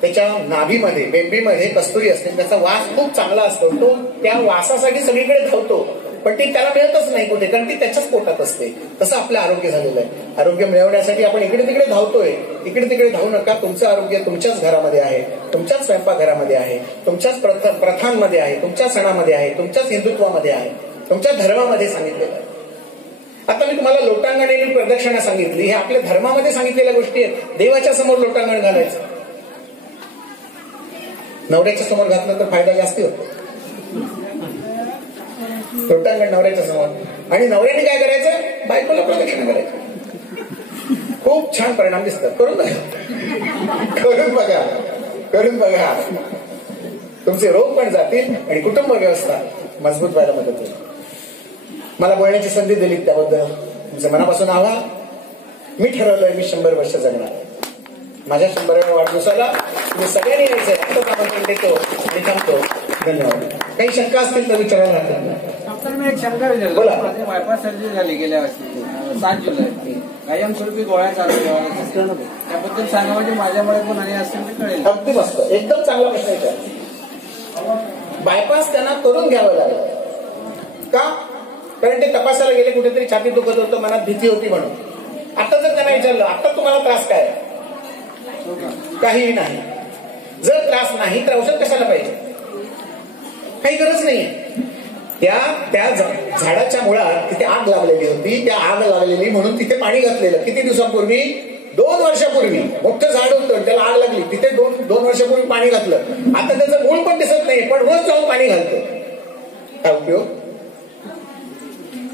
त्याच्या नाभीमध्ये, बेंबीमध्ये कस्तुरी असते, त्याचा वास खूप चांगला असतो. तो त्या वासासाठी सगळीकडे धावतो, पण ती त्याला मिळतच नाही कुठे, कारण ती त्याच्याच पोटात असते. तसं आपलं आरोग्य झालेलं आहे. आरोग्य मिळवण्यासाठी आपण इकडे तिकडे धावतोय. इकडे तिकडे धावू नका. तुमचं आरोग्य तुमच्याच घरामध्ये आहे, तुमच्याच स्वयंपाकघरामध्ये आहे, तुमच्याच प्रथांमध्ये आहे, तुमच्या सणामध्ये आहे, तुमच्याच हिंदुत्वामध्ये आहे, तुमच्या धर्मामध्ये सांगितलेलं आहे. आता मी तुम्हाला लोटांगण प्रदक्षिणा सांगितली, हे आपल्या धर्मामध्ये सांगितलेल्या गोष्टी आहेत. देवाच्या समोर लोटांगण घालायचं. नवऱ्याच्या समोर घातलं तर फायदा जास्ती होतो. लोटांगण नवऱ्याच्या समोर, आणि नवऱ्याने काय करायचं? बायकोला प्रदक्षिणा करायचं. खूप छान परिणाम दिसतात. करून बघा. तुमचे रोग पण जातील आणि कुटुंब व्यवस्था मजबूत व्हायला मदत होईल. मला बोलण्याची संधी दिली त्याबद्दल तुमच्या मनापासून आभार. मी ठरवलंय मी 100 वर्ष जगणार. माझ्या 100व्या वाढदिवसाला तुम्ही सगळ्यांनी यायचंय. आत्ताच आमंत्रण देतो. मी थांबतो. धन्यवाद. काही शंका असतील तर विचारायला हरकत नाही. मी एक शंका विचारतो. बोला. बायपास सर्जरी झाली गेल्या वर्षी 7 जुलै, कायमस्वरूपी गोळ्या चालू त्याबद्दल सांगा, म्हणजे माझ्यामुळे पण आणि असेल ते कळेल. अगदी मस्त, एकदम चांगला प्रश्न विचार. बायपास त्यांना करून घ्यावं लागलं का? कारण ते तपासायला गेले, कुठेतरी छाती दुखत होतं, मनात भीती होती म्हणून. आता जर त्यांना विचारलं आता तुम्हाला त्रास काय? काहीही नाही. जर त्रास नाही तर औषध कशाला पाहिजे? काही गरज नाहीये. त्या झाडाच्या मुळात तिथे आग लागलेली होती. त्या आग लागलेली म्हणून तिथे पाणी घातलेलं. किती दिवसांपूर्वी? 2 वर्षापूर्वी. मोठं झाड होतं, त्याला आग लागली, तिथे 2 वर्षापूर्वी पाणी घातलं. आता त्याचं मूळ पण दिसत नाही, पण रोज जाऊन पाणी घालतो. काय उपयोग?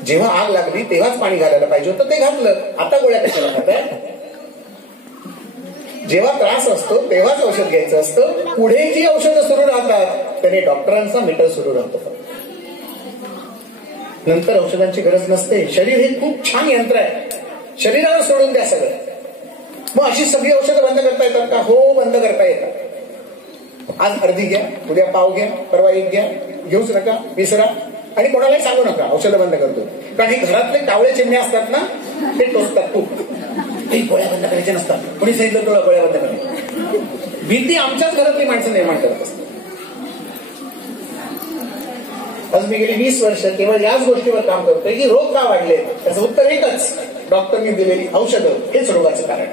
जेव्हा आग लागली तेव्हाच पाणी घालायला पाहिजे होतं, ते घातलं. आता गोळ्या कशाला घालताय? जेव्हा त्रास असतो तेव्हाच औषध घ्यायचं असतं. पुढे जी औषधं सुरू राहतात त्याने डॉक्टरांचा मीटर सुरू राहतो. नंतर औषधांची गरज नसते. शरीर हे खूप छान यंत्र आहे. शरीरावर सोडून द्या सगळं. मग अशी सगळी औषधं बंद करता येतात का? हो, बंद करता येतात. आज अर्धी घ्या, उद्या पाव घ्या, परवा 1 घ्या. घेऊच नका, विसरा, आणि कोणालाही सांगू नका औषधं बंद करतो. कारण हे घरातले कावळे चिमणे असतात ना, ते टोचतात खूप. काही गोळ्या बंद करायच्या नसतात, कोणी सांगितलं तुला गोळ्या बंद करायच्या? भीती आमच्याच घरातली माणसं निर्माण करत असतात. आज मी गेली 20 वर्ष केवळ याच गोष्टीवर काम करतोय की रोग का वाढले. त्याचं उत्तर एकच, डॉक्टरनी दिलेली औषधं हेच रोगाचं कारण.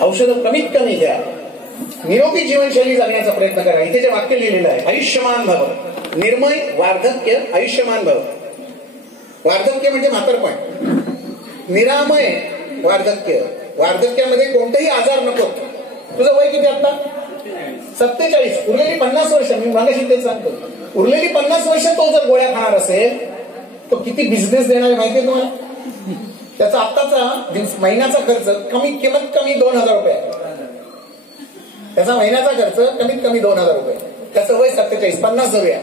औषधं कमीत कमी घ्या, निरोगी जीवनशैली जगण्याचा प्रयत्न करा. इथे जे वाक्य लिहिलेलं आहे, आयुष्यमान भव, निर्मय वार्धक्य आयुष्यमान भव. वार्धक्य म्हणजे म्हातारपण, निरामय वार्धक्य, वार्धक्यामध्ये कोणतेही आजार नको. तुझं वय किती आता? 47. उरलेली 50 वर्ष, मी मगाशी तेच सांगतो, उरलेली 50 वर्ष तो जर गोळ्या खाणार असेल तो किती बिझनेस देणार आहे माहितीये तुम्हाला? त्याचा आत्ताचा महिन्याचा खर्च कमीत कमी 2000 रुपये. त्याचा महिन्याचा खर्च कमीत कमी 2000 रुपये. त्याचं वय 47, 50 धरूया,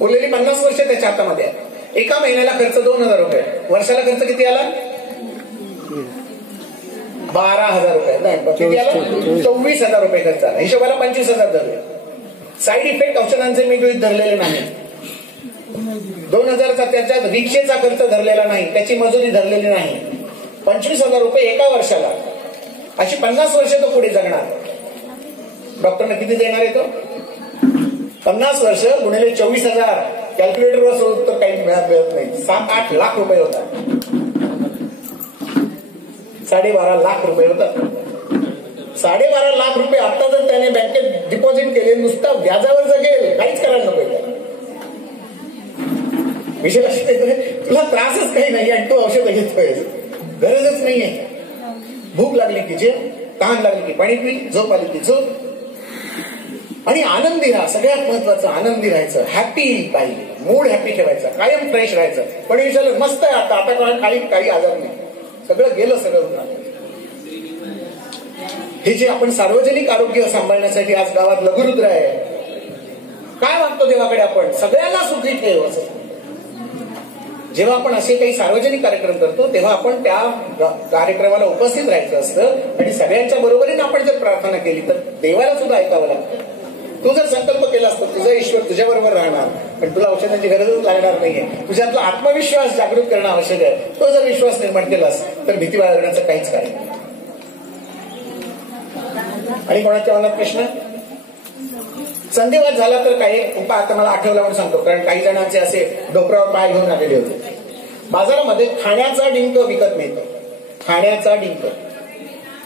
उरलेली 50 वर्ष त्याच्या हातामध्ये आहे. एका महिन्याला खर्च 2000 रुपये, वर्षाला खर्च किती आला? 12,000 रुपये. नाही, किती आला? 24,000 रुपये खर्च आला. हिशोबाला 25,000 धरूया. साईड इफेक्ट औषधांचे मी गृहीत धरलेले नाही. 2000चा त्याच्यात रिक्षेचा खर्च धरलेला नाही, त्याची मजुरी धरलेली नाही. 25,000 रुपये एका वर्षाला. अशी 50 वर्ष तो पुढे जगणार. डॉक्टरने किती देणार आहे तो? 50 वर्ष गुणिले 24,000. कॅल्क्युलेटरवर सोडून तर काही मिळत नाही. 7-8 लाख रुपये होतात. 12.5 लाख रुपये होतात. 12.5 लाख रुपये आता जर त्याने बँकेत डिपॉझिट केले, नुसतं व्याजावर जगेल, काहीच करायला नको. विषय लक्षात येतोय? तुला त्रासच काही नाही आणि तू औषध घेतोय, गरजच नाहीये. भूक लागली की जे, तहान लागली की पाणी पी, झोप आली की झोप. आणि आनंदी राहा, सगळ्यात महत्वाचं आनंदी राहायचं. हॅपी पाहिजे, मूड हॅपी ठेवायचा, कायम फ्रेश राहायचं. पण विचारलं मस्त आहे आता काही आजार नाही, सगळं गेलं, सगळं. हे जे आपण सार्वजनिक आरोग्य सांभाळण्यासाठी आज गावात लघुरुद्र आहे, काय मागतो देवाकडे आपण? सगळ्यांना सुखी ठेव असं. जेव्हा आपण असे काही सार्वजनिक कार्यक्रम करतो तेव्हा आपण त्या कार्यक्रमाला उपस्थित राहायचं असतं आणि सगळ्यांच्या बरोबरीने आपण जर प्रार्थना केली तर देवाला सुद्धा ऐकावं लागतं. तू जर संकल्प केला असतो तुझा ईश्वर तुझ्या बरोबर राहणार, पण तुला औषधांची गरजच लागणार नाहीये. तुझ्यातला आत्मविश्वास जागृत करणं आवश्यक आहे. तो जर विश्वास निर्माण केलास तर भीती बाळगण्याचं काहीच कारण नाही. आणि कोणाच्या मनात प्रश्न? संधिवात झाला तर काही उपाय आता मला आठवला म्हणून सांगतो, कारण काही जणांचे असे डोकरावर पाय घेऊन आलेले होते. बाजारामध्ये खाण्याचा डिंक विकत मिळतो. खाण्याचा डिंक,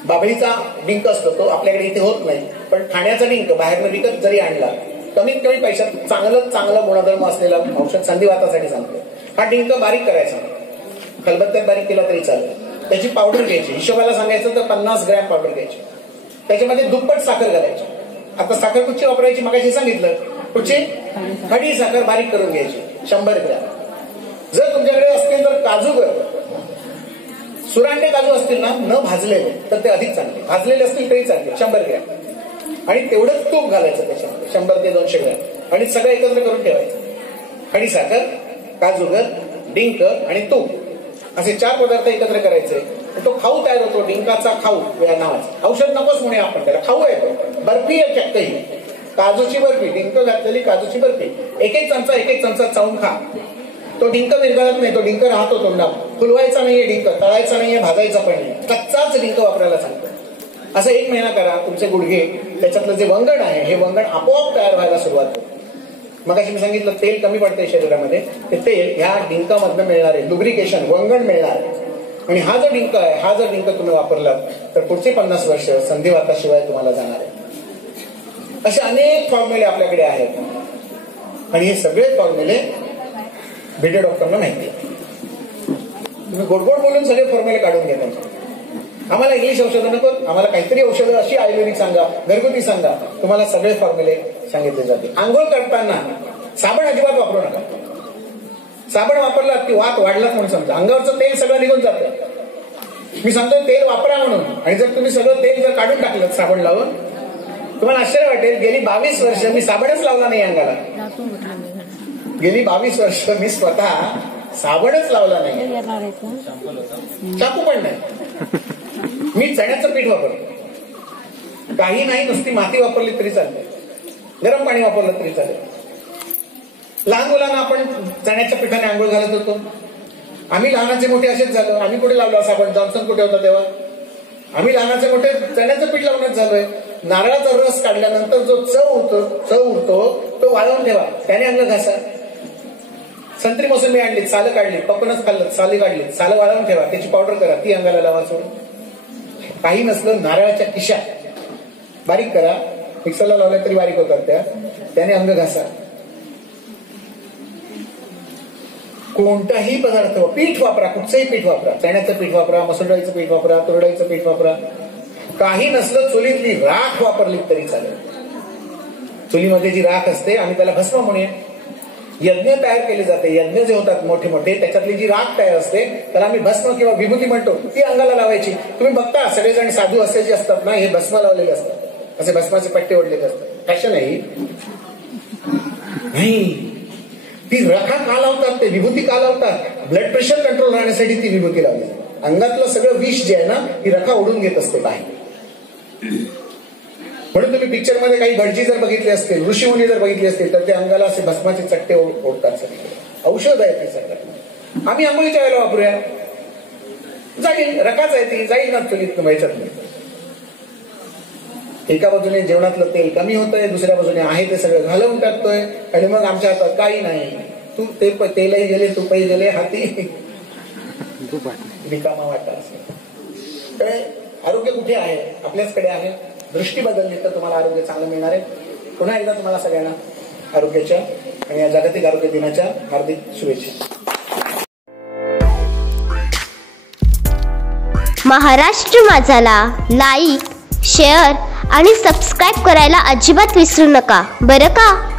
बाभळीचा डिंक असतो तो आपल्याकडे इथे होत नाही, पण खाण्याचा डिंक बाहेरनं विकत जरी आणला, कमीत कमी पैशात चांगला गुणधर्म असलेला औषध संधिवातासाठी सांगतो. हा डिंक बारीक करायचा, खलबत्त्यात बारीक केला तरी चालेल. त्याची पावडर घ्यायची, हिशोबाला सांगायचं तर 50 ग्रॅम पावडर घ्यायची. त्याच्यामध्ये दुप्पट साखर घालायची. आता साखर कुठची वापरायची मगाशी सांगितलं, कुठची? खडी साखर बारीक करून घ्यायची 100 ग्रॅम. जर तुमच्याकडे असतील तर काजू, सुरांडे काजू असतील ना, न भाजलेले तर ते अधिक चांगले, भाजलेले असतील तरी चालते, 100 ग्रॅम. आणि तेवढंच तूप घालायचं त्याच्यामध्ये, 100 ते 200 ग्रॅम. आणि सगळं एकत्र करून ठेवायचं. खडी साखर, काजूगर, डिंक आणि तूप असे 4 पदार्थ एकत्र करायचे. तो खाऊ तयार होतो, डिंकाचा खाऊ या नावाचा. औषध नकोच म्हणे आपण त्याला, खाऊ आहे तो. बर्फी आहे चक्कही, काजूची बर्फी, डिंक घातलेली काजूची बर्फी. एक चमचा चावून खा. तो डिंक विरघळत नाही, तो डिंक राहतो तोंडात. फुलवायचा नाहीये डिंक, तळायचा नाहीये, भाजायचा पण नाही, कच्चाच डिंक वापरायला सांगतो. असं 1 महिना करा. तुमचे गुडघे, त्याच्यातलं जे वंगण आहे हे वंगण आपोआप तयार व्हायला सुरुवात होते. मगाशी मी सांगितलं तेल कमी पडते शरीरामध्ये, ते तेल ह्या डिंकामधनं मिळणारे लुब्रिकेशन, वंगण मिळणार आहे. आणि हा जो डिंक आहे, हा जर डिंक तुम्ही वापरला तर पुढचे 50 वर्ष संधिवाताशिवाय तुम्हाला जाणार आहे. असे अनेक फॉर्म्युले आपल्याकडे आहेत आणि हे सगळे फॉर्म्युले भिडे डॉक्टरांना माहिती आहे. तुम्ही गोड बोलून सगळे फॉर्म्युले काढून घ्या त्यांचे. आम्हाला इंग्लिश औषधं नको, आम्हाला काहीतरी औषधं अशी आयुर्वेदिक सांगा, घरगुती सांगा. तुम्हाला सगळे फॉर्म्युले सांगितले जाते. आंघोळ करताना साबण अजिबात वापरू नका. साबण वापरला की वात वाढलाच म्हणून समजा, अंगावरचं तेल सगळं निघून जातं. मी सांगतो तेल वापरा म्हणून. आणि जर तुम्ही सगळं तेल जर काढून टाकलं साबण लावून, तुम्हाला आश्चर्य वाटेल, गेली 22 वर्ष मी साबणच लावला नाही अंगाला. गेली 22 वर्ष मी स्वतः साबणच लावला नाही, चाकू पण नाही. मी चण्याचं पीठ वापरतो, काही नाही, नुसती माती वापरली तरी चालते, गरम पाणी वापरलं तरी चालेल. लहान मुलांना आपण चण्याच्या पिठाने आंघोळ घालत होतो. आम्ही लहानाचे मोठे असेच झालो. आम्ही कुठे लावलो असं आपण? जॉन्सन कुठे होता तेव्हा? आम्ही लहानाचे मोठे चण्याचं पीठ लावण्यात झालोय. नारळाचा रस काढल्यानंतर जो चव उरतो तो वाळवून ठेवा, त्याने अंग घासा. संत्री मोसंबी आणली, सालं काढली, पकडूनच खाल्लं, साली काढली, सालं वाळवून ठेवा, त्याची पावडर करा, ती अंगाला लावा. सोडून काही नसलं नारळाच्या किशा बारीक करा, मिक्सरला लावल्या तरी बारीक होतात त्याने अंग घासा. कोणताही पदार्थ, पीठ वापरा, कुठचंही पीठ वापरा, चण्याचं पीठ वापरा, मसूर डाळीचं पीठ वापरा, तुरडाळीचं पीठ वापरा. काही नसलं चुलीतली राख वापरली तरी चालेल. चुलीमध्ये जी राख असते आम्ही त्याला भस्म म्हणूया. यज्ञ तयार केले जाते, यज्ञ जे होतात मोठे मोठे, त्याच्यातली जी राख तयार असते त्याला आम्ही भस्म किंवा विभूती म्हणतो, ती अंगाला लावायची. तुम्ही बघता सगळेजण साधू असे जे असतात ना, हे भस्म लावलेले असतात, असे भस्माचे पट्टे ओढलेले असतात. फॅशन आहे नाही. ती रखा का लावतात, ते विभूती का लावतात? ब्लड प्रेशर कंट्रोल राहण्यासाठी ती विभूती लावली. अंगातलं सगळं विष जे आहे ना, ही रखा ओढून घेत असते बाहेर. म्हणून तुम्ही पिक्चर मध्ये काही भटजी जर बघितले असतील, ऋषीमुनी जर बघितले असतील, तर ते अंगाला असे भस्माचे चट्टे ओढतात. सगळे औषध आहे ते सगळं. आम्ही आंघोळीच्या वेळेला वापरूया, जाईल, रकाच आहे ती, जाईल ना चुलीत व्हायच्यात नाही. एका बाजूने जेवणातलं तेल कमी होतंय, दुसऱ्या बाजूने आहे ते सगळं घालवून टाकतोय, आणि मग आमच्या हातात काही नाही. तू ते तेलही गेले, तुपही गेले, हाती रिकामा वाटा. आरोग्य कुठे आहे? आपल्याचकडे आहे. दृष्टी बदलली तर तुम्हाला आरोग्य चांगलं मिळणार आहे. पुन्हा एकदा तुम्हाला सगळ्यांना आरोग्याच्या आणि या जागतिक आरोग्य दिनाच्या हार्दिक शुभेच्छा. महाराष्ट्र माझाला लाईक, शेअर आणि सबस्क्राईब करायला अजिबात विसरू नका बरं का.